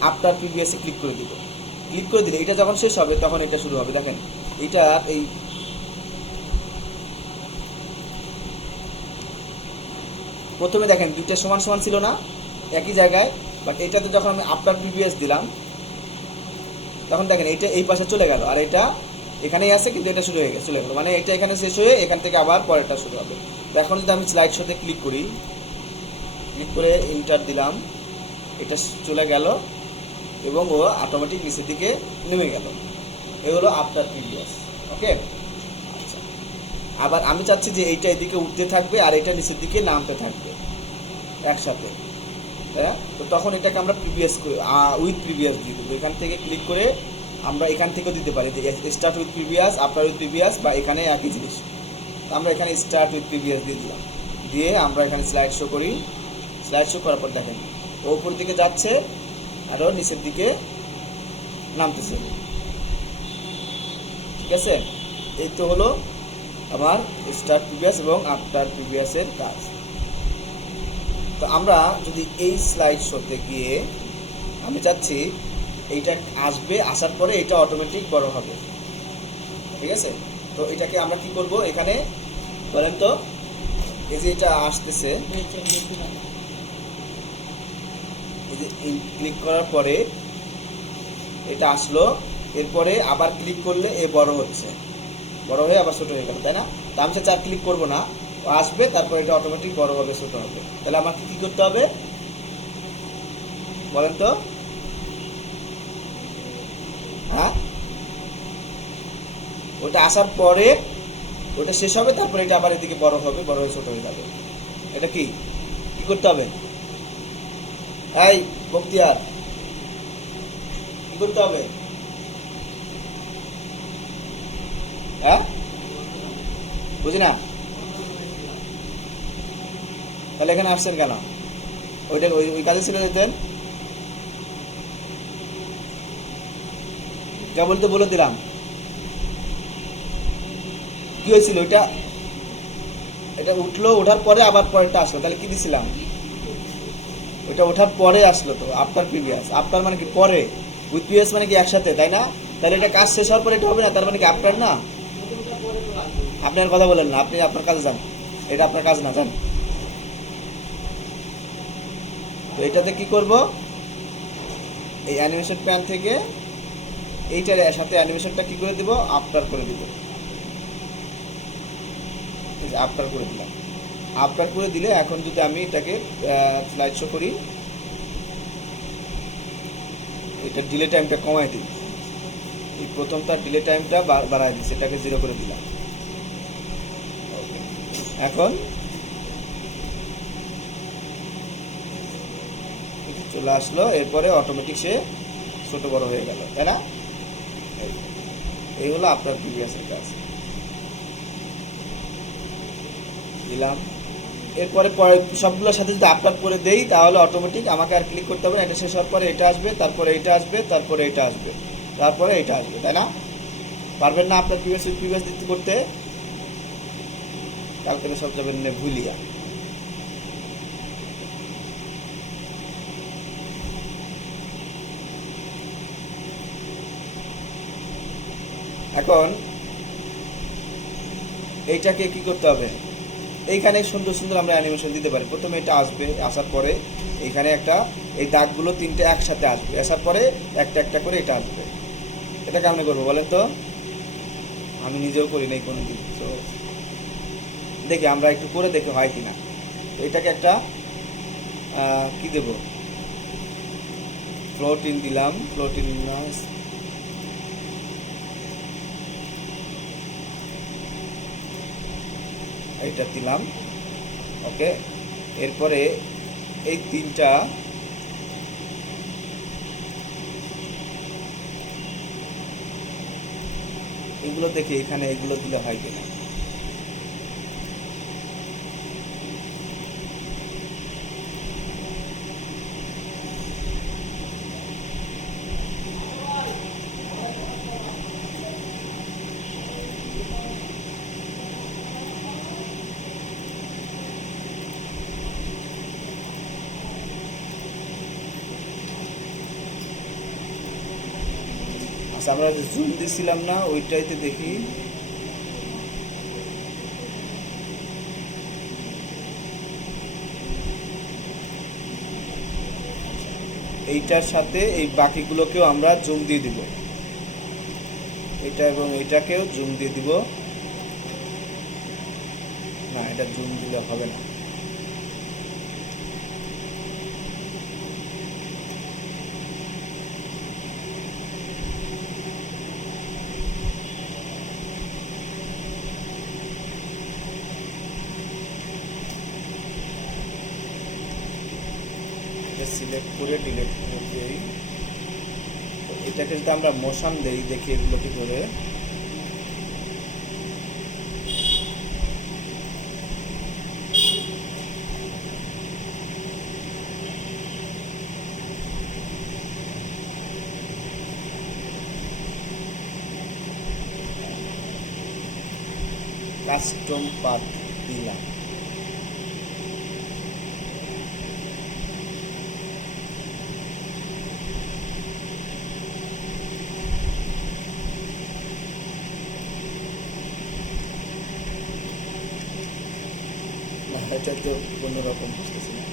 আফটার প্রিভিয়াসে ক্লিক করে দেবো। ক্লিক করে দিলে এটা যখন শেষ হবে তখন এটা শুরু হবে। দেখেন এটা এই প্রথমে দেখেন দুইটা সমান সমান ছিল না, একই জায়গায়, বাট এটাতে যখন আমি আফটার প্রিভিয়াস দিলাম তখন দেখেন এটা এই পাশে চলে গেল, আর এটা এখানেই আছে কিন্তু এটা শুরু হয়ে গেছে, চলে গেল, মানে এটা এখানে শেষ হয়ে এখান থেকে আবার পরেরটা শুরু হবে। তো এখন যদি আমি স্লাইড শোতে ক্লিক করি, ক্লিক করে ইন্টার দিলাম, এটা চলে গেল এবং ও অটোমেটিক নিচের দিকে নেমে গেল। এই হলো আফটার প্রিভিয়াস। ওকে, আচ্ছা, আবার আমি চাচ্ছি যে এইটা এদিকে উঠতে থাকবে আর এটা নিচের দিকে নামতে থাকবে একসাথে, তাই না? তো তখন এটাকে আমরা প্রিভিয়াস উইথ প্রিভিয়াস দিয়ে দেবো। এখান থেকে ক্লিক করে আমরা এখান থেকেও দিতে পারি যে start with previous, after with previous, বা এখানে একই জিনিস। আমরা এখানে স্টার্ট উইথ প্রিভিয়াস দিয়ে দিলাম, দিয়ে আমরা এখানে স্লাইড শো করি। স্লাইড শো করার পর দেখেন ও উপর দিকে যাচ্ছে আরও নিচের দিকে নামতেছে, ঠিক আছে? এই তো হলো আমার স্টার্ট প্রিভিয়াস এবং আফটার প্রিভিয়াসের কাজ। তো আমরা যদি এই স্লাইড শোতে গিয়ে আমি চাচ্ছি এইটা আসবে, আসার পরে এটা অটোমেটিক বড় হবে, ঠিক আছে? তো এটাকে আমরা কি করব, এখানে বলেন তো, এই যে এটা আসতেছে, এই যে ক্লিক করার পরে এটা আসলো, এরপরে আবার ক্লিক করলে এ বড় হচ্ছে, বড় হয়ে আবার ছোট হয়ে গেল, তাই না? তো আমি চাই ক্লিক করবো না, আসবে, তারপর এটা অটোমেটিক বড় হবে, ছোট হবে। তাহলে আমাকে কি করতে হবে বলেন তো? হ্যাঁ, ওটা আসার পরে ওটা শেষ হবে, তারপরে এটা আবার এদিকে বড় হবে, বড় হয়ে ছোট হয়ে যাবে। এটা কি কি করতে হবে? এই বক্তিয়ার, কি করতে হবে? হ্যাঁ, বুঝি না। তাহলে এখানে আসছেন কেন? ওইটা ওই কাজে ছেড়ে যেতেন, কেবল তো বলে দিলাম কি হয়েছিল। ওইটা এটা উঠলো, ওঠার পরে আবার পরেরটা আসলো, তাহলে কি দিছিলাম? ওইটা ওঠার পরে আসলো, তো আফটার প্রিভিয়াস। আফটার মানে কি পরে, উইথ প্রিভিয়াস মানে কি একসাথে, তাই না? তাহলে এটা কাজ শেষ হওয়ার পরে এটা হবে না, তার মানে কি আফটার না? আপনার কথা বলেন না, আপনি আপনার কাজে যান, এটা আপনার কাজ না, যান। তো এটাতে কি করব, এই অ্যানিমেশন প্যান থেকে এইটার সাথে অ্যানিমেশনটা কি করে দিব, আফটার করে দিব। আফটার করে দিলাম, আফটার করে দিলে এখন যদি আমি এটাকে স্লাইড শো করি, এটা ডিলে টাইমটা কমাই দিই, এই প্রথমটা ডিলে টাইমটা বাড়াই দিই, সেটাকে 0 করে দিলাম। এখন চলে আসলো, এরপরে অটোমেটিক সে ছোট বড় হয়ে গেল, তাই না? এই হলো আপনার প্রিভিয়াসের কাজ দিলাম। এরপরে সবগুলোর সাথে যদি আপলোড করে দেই তাহলে অটোমেটিক আমাকে আর ক্লিক করতে হবে না, এটা শেষ হওয়ার পরে এটা আসবে, তারপরে এটা আসবে, তারপরে এটা আসবে, তারপরে এটা আসবে, তাই না? পারবেন না আপনার প্রিভিয়াস দিতে করতে? কালকে সব যাবেন ভুলিয়া। এখন এইটাকে কি করতে হবে, এইখানে সুন্দর সুন্দর আমরা অ্যানিমেশন দিতে পারি। প্রথমে এটা আসবে, আসার পরে এইখানে একটা এই দাগগুলো তিনটে একসাথে আসবে, আসার পরে একটা একটা করে এটা আসবে। এটা কেমন করবো বলেন তো? আমি নিজেও করি নাই কোনো দিন, তো দেখি আমরা একটু করে দেখি হয় কিনা। তো এটাকে একটা কি দেব, ফ্লোটিন দিলাম, ফ্লোটিন না এইটা দিলাম, ওকে। এরপরে এই তিনটা এগুলো দেখি এখানে এগুলো দিলে হয় কিনা। আচ্ছা, আমরা যে জুম দিছিলাম না ওইটাইতে দেখি। এইটার সাথে এই বাকিগুলোকেও আমরা জুম দিয়ে দিব, এটা এবং এটাকেও জুম দিয়ে দিব। না, এটা জুম দিলে হবে না। সিলেক্ট করে ডিলিট করে দিই। এটাকে যদি আমরা মোশন দেই, দেখি এগুলো কি করে। কাস্টম পাথ দিলাম, এটা তো কোনোরকম বুঝতেছি না।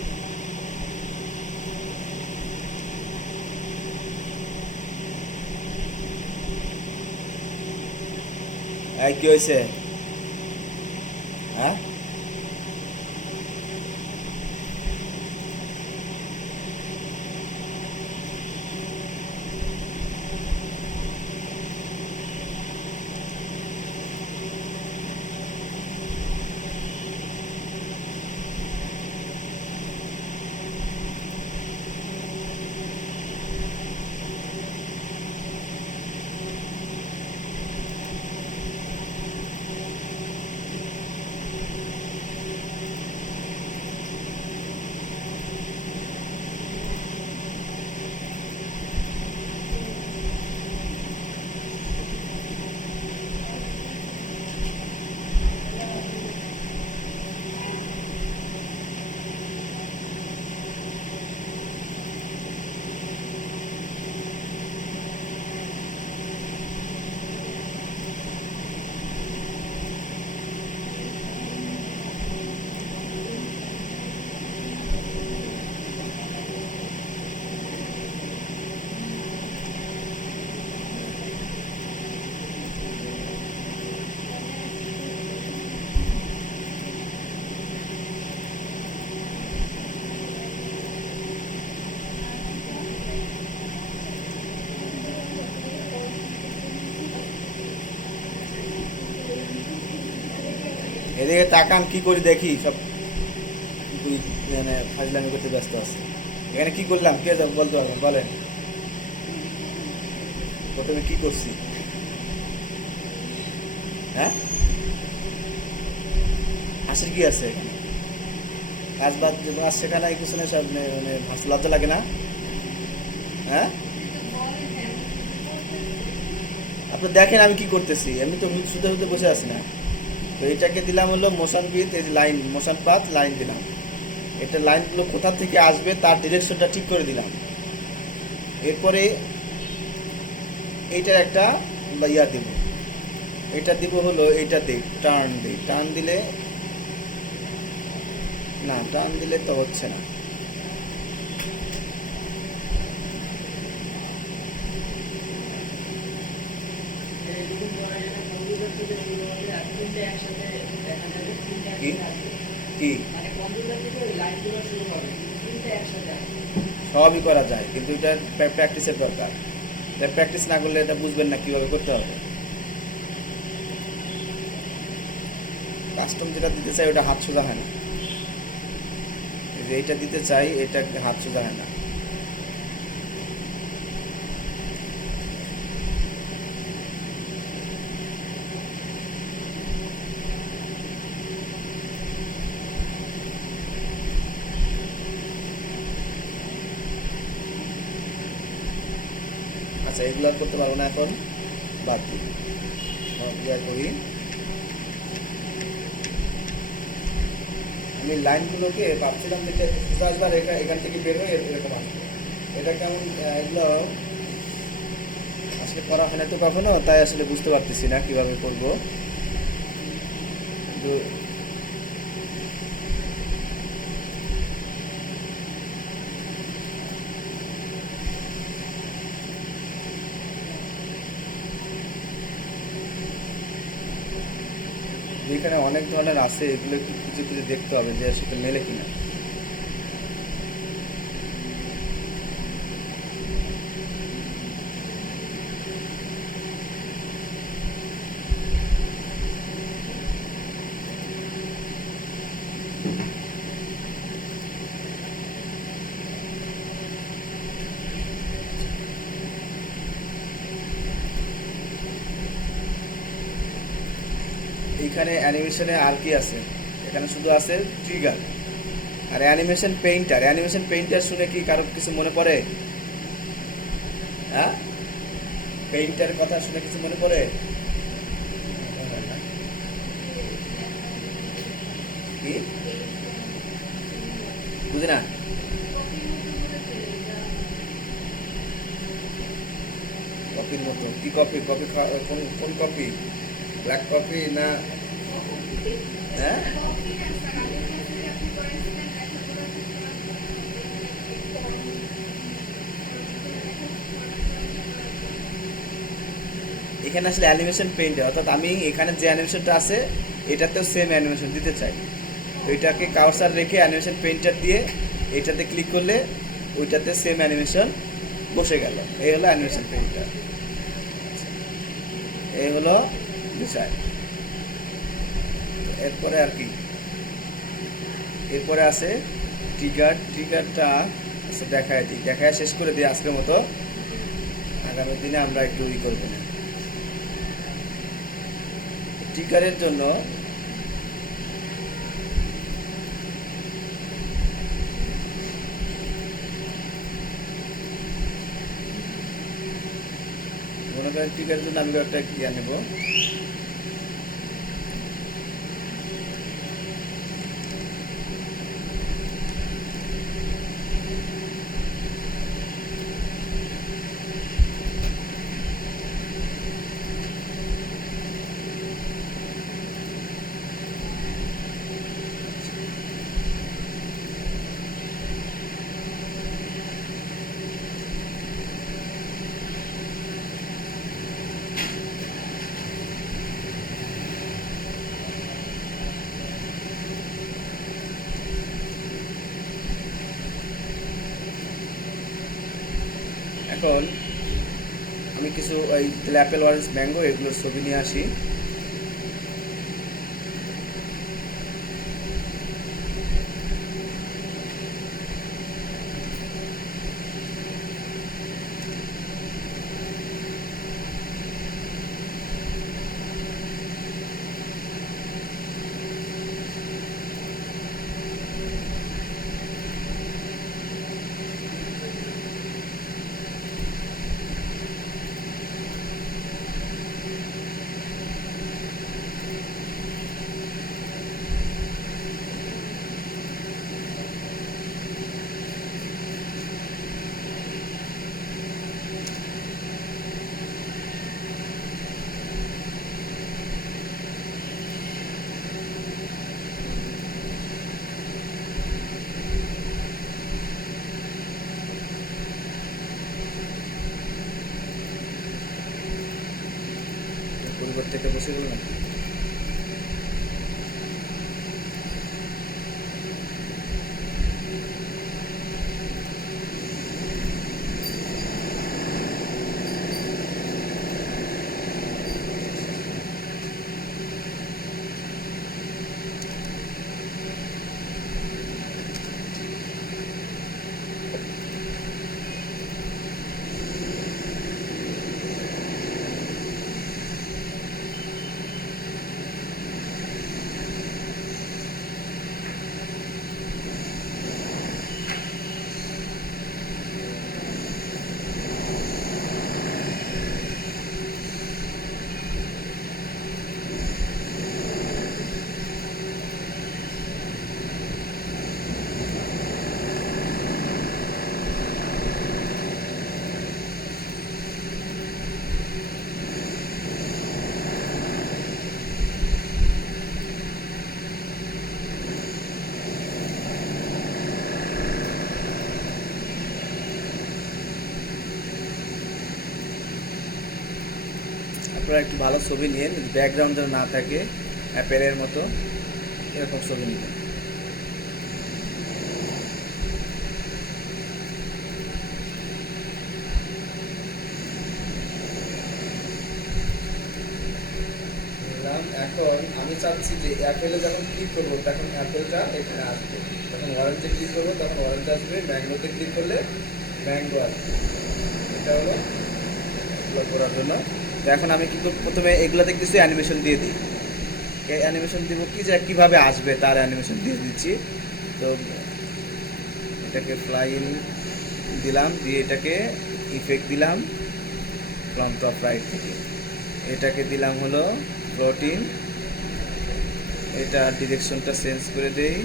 কি হয়েছে? হ্যাঁ, এদিকে তাকান, কি করি দেখি। সব মানে ফাজলামি করতে ব্যস্ত আছে। এখানে কি করলাম কে বলতে পারবেন? বলেন প্রথমে কি করছি। হ্যাঁ, হাসির কি আছে এখানে? কাজ বাদ কাজ শেখা নাই কিছু নেই, সব মানে লজ্জা লাগে না? হ্যাঁ, আপনি দেখেন আমি কি করতেছি। আমি তো মুখ শুতে শুতে বসে আছি না। তো এটাকে দিলাম হলো মোশন উইথ এই লাইন, মোশন পাথ লাইন দিলাম। এটা লাইনগুলো কোথা থেকে আসবে তার ডিরেকশনটা ঠিক করে দিলাম। এরপরে এইটার একটা ইয়া দেব, এটা দিব হলো এইটাতে টার্ন দিলে না, টার্ন দিলে তো হচ্ছে না। কি কি সবই করা যায়, কিন্তু এটা প্র্যাকটিসের দরকার। প্র্যাকটিস না করলে এটা বুঝবেন না কিভাবে করতে হবে। কাস্টম যেটা দিতে চাই ওটা হাত সোজা হয় না, এইটা দিতে চাই এটা হাত সোজা হয় না। আচ্ছা, এগুলো করতে পারবো না এখন, বাদ দিই। ইয়া করি, আমি লাইনগুলোকে ভাবছিলাম যে আসবার এখান থেকে বের হয়ে এরকম আসবে। এটা কেমন, এগুলো আসলে করা হয় না তো কখনো, তাই আসলে বুঝতে পারতেছি না কিভাবে করব। কিন্তু এখানে অনেক ধরনের আছে, এগুলো একটু খুঁজে খুঁজে দেখতে হবে যে সেটা মেলে কিনা। এখানে অ্যানিমেশনে আর কি আছে, এখানে শুধু আছে ট্রিগার আর অ্যানিমেশন পেইন্টার শুনে কি কারো কিছু মনে পড়ে? হ্যাঁ, পেইন্টার কথা শুনে কিছু মনে পড়ে? কি বুঝি না। কপির মতো কি কপি? কোন কপি? ব্ল্যাক কপি না? হ্যাঁ, এখানে আসলে অ্যানিমেশন পেইন্টার, অর্থাৎ আমি এখানে যে অ্যানিমেশনটা আছে এটাতেও সেম অ্যানিমেশন দিতে চাই। তো এটাকে কার্সার রেখে অ্যানিমেশন পেইন্টার দিয়ে এটাতে ক্লিক করলে ওইটাতে সেম অ্যানিমেশন বসে গেল। এই হলো অ্যানিমেশন পেইন্টার, এই হলো বিষয়। এরপরে আর কি, এরপরে আছে ট্রিগারটা দেখায় শেষ করে দিই আজকের মতো। আগামী দিনে আমরা একটু করব না। ট্রিগারের জন্য মনে করেন ট্রিগারের জন্য আমি একটা ইয়া নেব। এখন আমি কিছু ওই অ্যাপেল, অরেঞ্জ, ম্যাঙ্গো এগুলোর ছবি নিয়ে আসি। থেকে বসে গেল না। আপনারা একটু ভালো ছবি নিয়ে, ব্যাকগ্রাউন্ড যেন না থাকে অ্যাপেলের মতো, এরকম ছবি নেবেন। এখন আমি চাচ্ছি যে অ্যাপেলে যখন ক্লিক করবো তখন অ্যাপেলটা এখানে আসবে, যখন অরেঞ্জে ক্লিক করবো তখন অরেঞ্জ আসবে, ম্যাঙ্গোতে ক্লিক করলে ম্যাঙ্গো আসবে। এটা হলো এগুলো করার জন্য। তো এখন আমি কি করব, প্রথমে এগুলোতে কিছু অ্যানিমেশন দিয়ে দিই। এই অ্যানিমেশন দিব কি, যে কীভাবে আসবে তার অ্যানিমেশন দিয়ে দিচ্ছি। তো এটাকে ফ্লাই ইন দিলাম, দিয়ে এটাকে ইফেক্ট দিলাম ফ্রম টপ রাইট থেকে, এটাকে দিলাম হলো প্রোটিন, এটা ডিরেকশনটা চেঞ্জ করে দেই,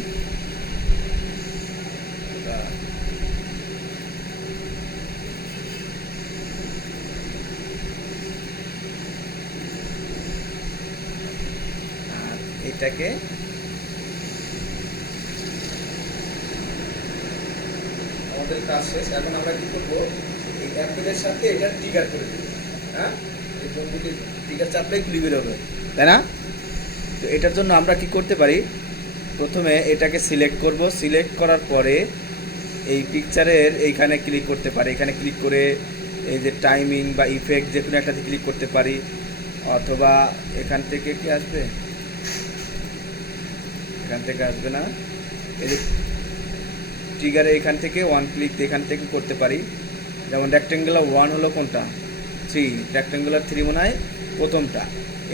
আর এটাকে আমাদের কাজ শেষ। এখন আমরা কি করবো, এই অ্যাপেলের সাথে এটা ট্রিগার করে দেবো। হ্যাঁ, এই বন্ধুটি ট্রিগার চাপলে খুলে বেরোবে, তাই না? তো এটার জন্য আমরা কি করতে পারি, প্রথমে এটাকে সিলেক্ট করব, সিলেক্ট করার পরে এই পিকচারের এইখানে ক্লিক করতে পারি, এখানে ক্লিক করে এই যে টাইমিং বা ইফেক্ট যে কোনো একটাতে ক্লিক করতে পারি, অথবা এখান থেকে কি আসবে, এখান থেকে আসবে না, এই যে ট্রিগারে এখান থেকে ওয়ান ক্লিক এখান থেকে করতে পারি। যেমন রেক্টেঙ্গুলার 1 হলো কোনটা, 3, রেক্টেঙ্গুলার 3 মনে হয় প্রথমটা,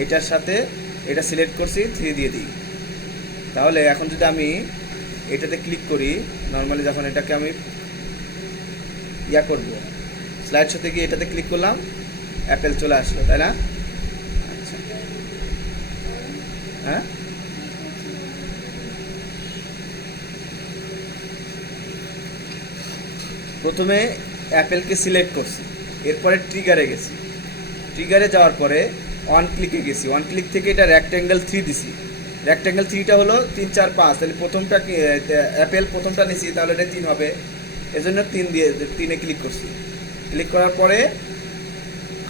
এটার সাথে এটা সিলেক্ট করছি, 3 দিয়ে দিই। তাহলে এখন যদি আমি এটাতে ক্লিক করি, নর্মালি যখন এটাকে আমি ইয়া করব, স্লাইড শোতে গিয়ে এটাতে ক্লিক করলাম, অ্যাপেল চলে আসলো, তাই না? আচ্ছা, হ্যাঁ, প্রথমে অ্যাপেলকে সিলেক্ট করছি, এরপরে ট্রিগারে গেছি, ট্রিগারে যাওয়ার পরে ওয়ান ক্লিকে গেছি, ওয়ান ক্লিক থেকে এটা রেক্ট্যাঙ্গেল 3 দিছি, রেক্ট্যাঙ্গেল 3টা হলো 3 4 5, তাহলে প্রথমটা কি অ্যাপেল প্রথমটা নিছি, তাহলে এটা 3 হবে, এজন্য 3 দিয়ে 3-এ ক্লিক করছি। ক্লিক করার পরে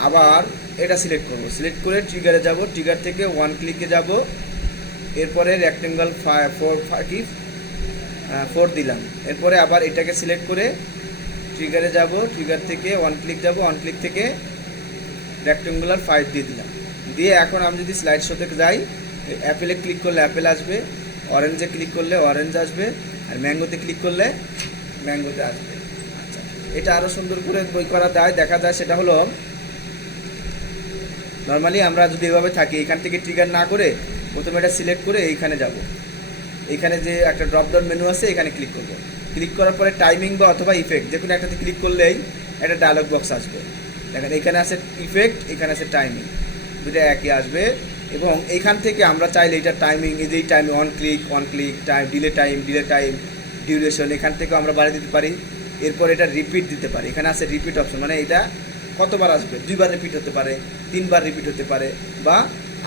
আবার এটা সিলেক্ট করব, সিলেক্ট করে ট্রিগারে যাব, ট্রিগার থেকে ওয়ান ক্লিকে যাব, এরপরে রেক্ট্যাঙ্গেল 4 দিলাম, এরপরে আবার এটাকে সিলেক্ট করে ট্রিগারে যাব, ট্রিগার থেকে ওয়ান ক্লিক যাব, ওয়ান ক্লিক থেকে রেক্ট্যাঙ্গুলার 5 দিয়ে দিলাম, দিয়ে এখন আমি যদি স্লাইড শো থেকে যাই, অ্যাপেলে ক্লিক করলে অ্যাপেল আসবে, অরেঞ্জে ক্লিক করলে অরেঞ্জ আসবে, আর ম্যাঙ্গোতে ক্লিক করলে ম্যাঙ্গোতে আসবে। আচ্ছা, এটা আরও সুন্দর করে বই করা যায়, দেখা যায়, সেটা হলো নর্মালি আমরা যদি এভাবে থাকি, এখান থেকে ট্রিগার না করে প্রথমে এটা সিলেক্ট করে এইখানে যাব, এইখানে যে একটা ড্রপ ডাউন মেনু আছে এখানে ক্লিক করব, ক্লিক করার পরে টাইমিং বা অথবা ইফেক্ট যে কোনো একটাতে ক্লিক করলেই একটা ডায়লগ বক্স আসবে। দেখেন এখানে আছে ইফেক্ট, এখানে আছে টাইমিং, দুটো একই আসবে। এবং এইখান থেকে আমরা চাইলে এটা টাইমিং, এই যে এই time on click time, delay time duration, এখান থেকেও আমরা বাড়িয়ে দিতে পারি। এরপর এটা রিপিট দিতে পারি, এখানে আছে রিপিট অপশন, মানে এটা কতবার আসবে, 2বার রিপিট হতে পারে, 3বার রিপিট হতে পারে, বা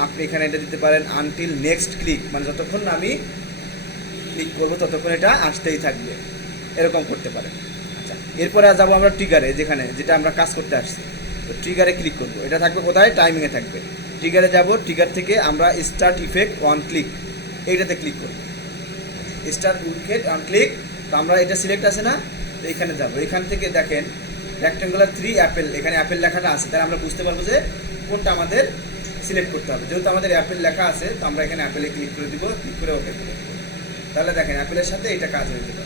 আপনি এখানে এটা দিতে পারেন আনটিল নেক্সট ক্লিক, মানে যতক্ষণ না আমি ক্লিক করবো ততক্ষণ এটা আসতেই থাকবে, এরকম করতে পারেন। আচ্ছা, এরপরে যাবো আমরা ট্রিগারে, যেটা আমরা কাজ করতে আসছি। তো ট্রিগারে ক্লিক করবো, এটা থাকবে কোথায়, টাইমিংয়ে থাকবে। ট্রিগারে যাব, ট্রিগার থেকে আমরা স্টার্ট ইফেক্ট অন ক্লিক এইটাতে ক্লিক করব। স্টার্ট ইফেক্ট অন ক্লিক, তো আমরা এটা সিলেক্ট আছে না, তো এখানে যাব। এখান থেকে দেখেন রেক্ট্যাঙ্গুলার 3 অ্যাপেল, এখানে অ্যাপেল লেখাটা আছে, তাহলে আমরা বুঝতে পারবো যে কোনটা আমাদের সিলেক্ট করতে হবে। যেহেতু আমাদের অ্যাপেল লেখা আছে, তো আমরা এখানে অ্যাপেলে ক্লিক করে দিব, ক্লিক করে ওকে করে দেবো। তাহলে দেখেন অ্যাপেলের সাথে এটা কাজ হয়ে যাবে।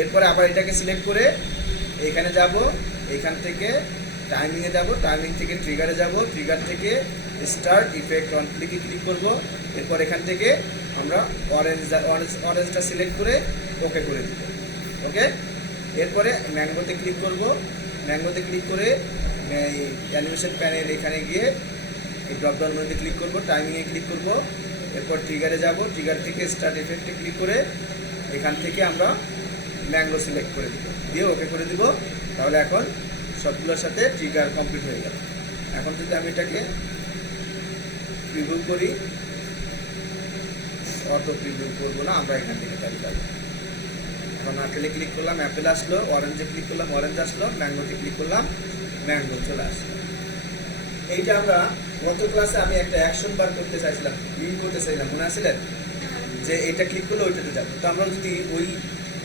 এরপরে আবার এটাকে সিলেক্ট করে এখানে যাব, এখান থেকে টাইমিংয়ে যাব, টাইমিং থেকে ট্রিগারে যাব, ট্রিগার থেকে স্টার্ট ইফেক্ট অন ক্লিকে ক্লিক করব। এরপর এখান থেকে আমরা অরেঞ্জটা সিলেক্ট করে ওকে করে দিব। ওকে, এরপরে ম্যাঙ্গোতে ক্লিক করব, ম্যাঙ্গোতে ক্লিক করে এই অ্যানিমেশন প্যানেল এখানে গিয়ে এই ড্রপডাউন মেনুতে ক্লিক করব, টাইমিংয়ে ক্লিক করব। এরপর ট্রিগারে যাব, ট্রিগার থেকে স্টার্ট ইফেক্টে ক্লিক করে এখান থেকে আমরা ম্যাঙ্গো সিলেক্ট করে দিব, দিয়ে ওকে করে দিব। তাহলে এখন সবগুলোর সাথে ট্রিগার কমপ্লিট হয়ে গেল। এখন যদি আমি এটাকে প্রিভিউ করি, অটো প্রিভিউ করবো না, আমরা এখান থেকে তাই যাব। এখন অ্যাপেলে ক্লিক করলাম, অ্যাপেল আসলো, অরেঞ্জে ক্লিক করলাম, অরেঞ্জ আসলো, ম্যাঙ্গোতে ক্লিক করলাম, ম্যাঙ্গো চলে আসলো। এইটা আমরা গত ক্লাসে আমি একটা অ্যাকশন বার করতে চাইছিলাম, লিঙ্ক করতে চাইলাম, মনে আসলেন যে এটা ক্লিক করলে ওইটাতে যাবো। তো আমরা যদি ওই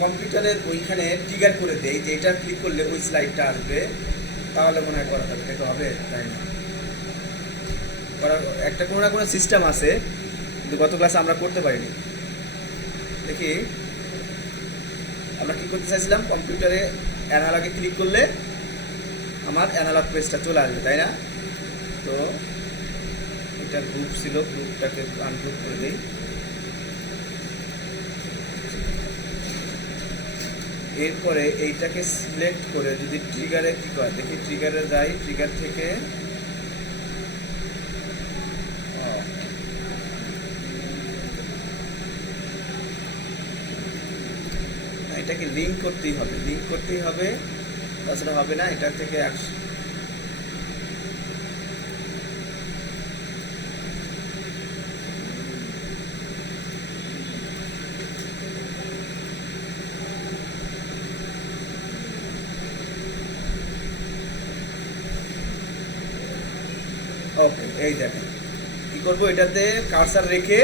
কম্পিউটারের ওইখানে ট্রিগার করে দেই যে এটা ক্লিক করলে ওই স্লাইডটা আসবে, তাহলে মনে হয় করা যাবে। এটা হবে তাই না, করার একটা কোনো না কোনো সিস্টেম আছে, কিন্তু গত ক্লাসে আমরা করতে পারিনি। দেখি আমরা কী করতে চাইছিলাম, কম্পিউটারে অ্যানালগে ক্লিক করলে আমার অ্যানালগ পেজটা চলে আসবে, তাই না? তো এটা গ্রুপ ছিল, গ্রুপটাকে আনগ্রুপ করে দিই। এরপরে এইটাকে সিলেক্ট করে যদি ট্রিগারে কি করে দেখি, ট্রিগারে যাই, ট্রিগার থেকে এটাকে লিঙ্ক করতেই হবে, লিঙ্ক করতেই হবে, তাছাড়া হবে না। এটা থেকে ওকে, এই দেখেন কী করবো, এটাতে কার্সার রেখে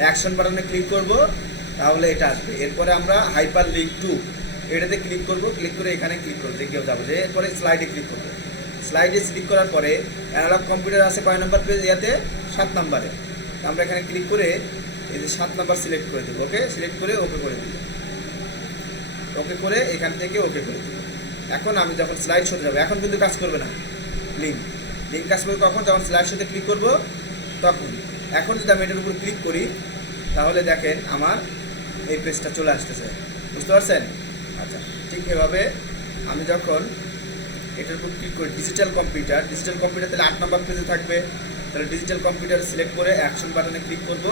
অ্যাকশন বাটনে ক্লিক করব, তাহলে এটা আসবে। এরপরে আমরা হাইপার লিঙ্ক টু এটাতে ক্লিক করব, ক্লিক করে এখানে ক্লিক করবো, দেখেও যাবো যে এরপরে স্লাইডে ক্লিক করবো। স্লাইডে ক্লিক করার পরে অ্যানালগ কম্পিউটার আছে কয় নম্বর পেজ, ইয়াতে 7 নম্বরে। আমরা এখানে ক্লিক করে এই যে 7 নম্বর সিলেক্ট করে দেবো। ওকে, সিলেক্ট করে ওকে করে দেবো, ওকে করে এখান থেকে ওকে করে দেবো। এখন আমি যখন স্লাইড শোতে যাবো, এখন কিন্তু কাজ করবে না লিঙ্ক, লিঙ্ক কাজ করবে কখন, যখন স্লাইড শোতে ক্লিক করব তখন। এখন যদি আমি এটার উপর ক্লিক করি, তাহলে দেখেন আমার এই পেজটা চলে আসতেছে, বুঝতে পারছেন? আচ্ছা, ঠিক এভাবে আমি যখন এটার উপর ক্লিক করি ডিজিটাল কম্পিউটার, ডিজিটাল কম্পিউটার তাহলে 8 নম্বর পেজে থাকবে। তাহলে ডিজিটাল কম্পিউটার সিলেক্ট করে অ্যাকশন বাটনে ক্লিক করব,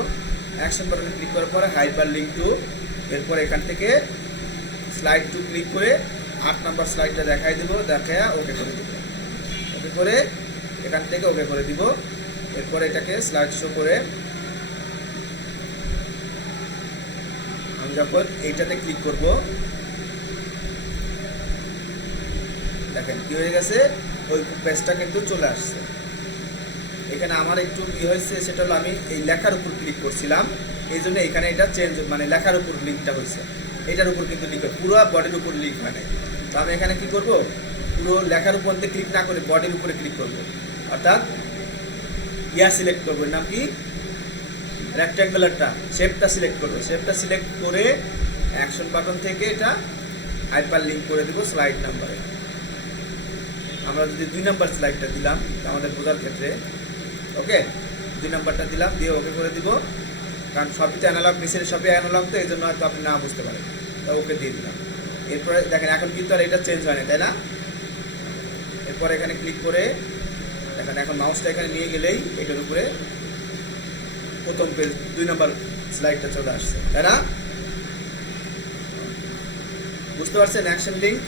অ্যাকশন বাটনে ক্লিক করার পরে হাইপার লিঙ্ক টু, এরপর এখান থেকে স্লাইড টু ক্লিক করে 8 নম্বর স্লাইডটা দেখাই দেবো, দেখায়া ওকে করে দেবো। ওকে করে এখান থেকে ওকে করে দিব। এরপর এটাকে স্লাইড শো করে আমি যখন এইটাতে ক্লিক করব, দেখেন কি হয়ে গেছে, ওই পেজটা কিন্তু চলে আসছে। এখানে আমার একটু কি হয়েছে, সেটা হলো আমি এই লেখার উপর ক্লিক করছিলাম, এই জন্য এখানে এটা চেঞ্জ, মানে লেখার উপর লিঙ্কটা হয়েছে, এটার উপর কিন্তু লিঙ্ক, পুরো বডির উপর লিঙ্ক হয় না। তো আমি এখানে কি করব, পুরো লেখার উপর ক্লিক না করে বডির উপরে ক্লিক করব, অর্থাৎ সিলেক্ট করবো, নাম কি, রেক্ট্যাঙ্গুলারটা, শেপটা সিলেক্ট করবো, শেপটা সিলেক্ট করে অ্যাকশন বাটন থেকে এটা হাইপার লিঙ্ক করে দেবো স্লাইড নাম্বারে। আমরা যদি 2 নম্বর স্লাইডটা দিলাম আমাদের বোঝার ক্ষেত্রে, ওকে 2 নম্বরটা দিলাম, দিয়ে ওকে করে দিব, কারণ সবই তো অ্যানালগ, নিচের সবই অ্যানালগ, তো এই জন্য হয়তো আপনি না বুঝতে পারেন, তো ওকে দিয়ে দিলাম। এরপরে দেখেন এখন কিন্তু আর এটা চেঞ্জ হয় না, তাই না? এরপরে এখানে ক্লিক করে দেখেন, এখন মাউসটা এখানে নিয়ে গেলেই এটার উপরে প্রথম পেজ 2 নম্বর স্লাইডটা চলে আসছে, তাই না? বুঝতে পারছেন অ্যাকশন লিঙ্ক?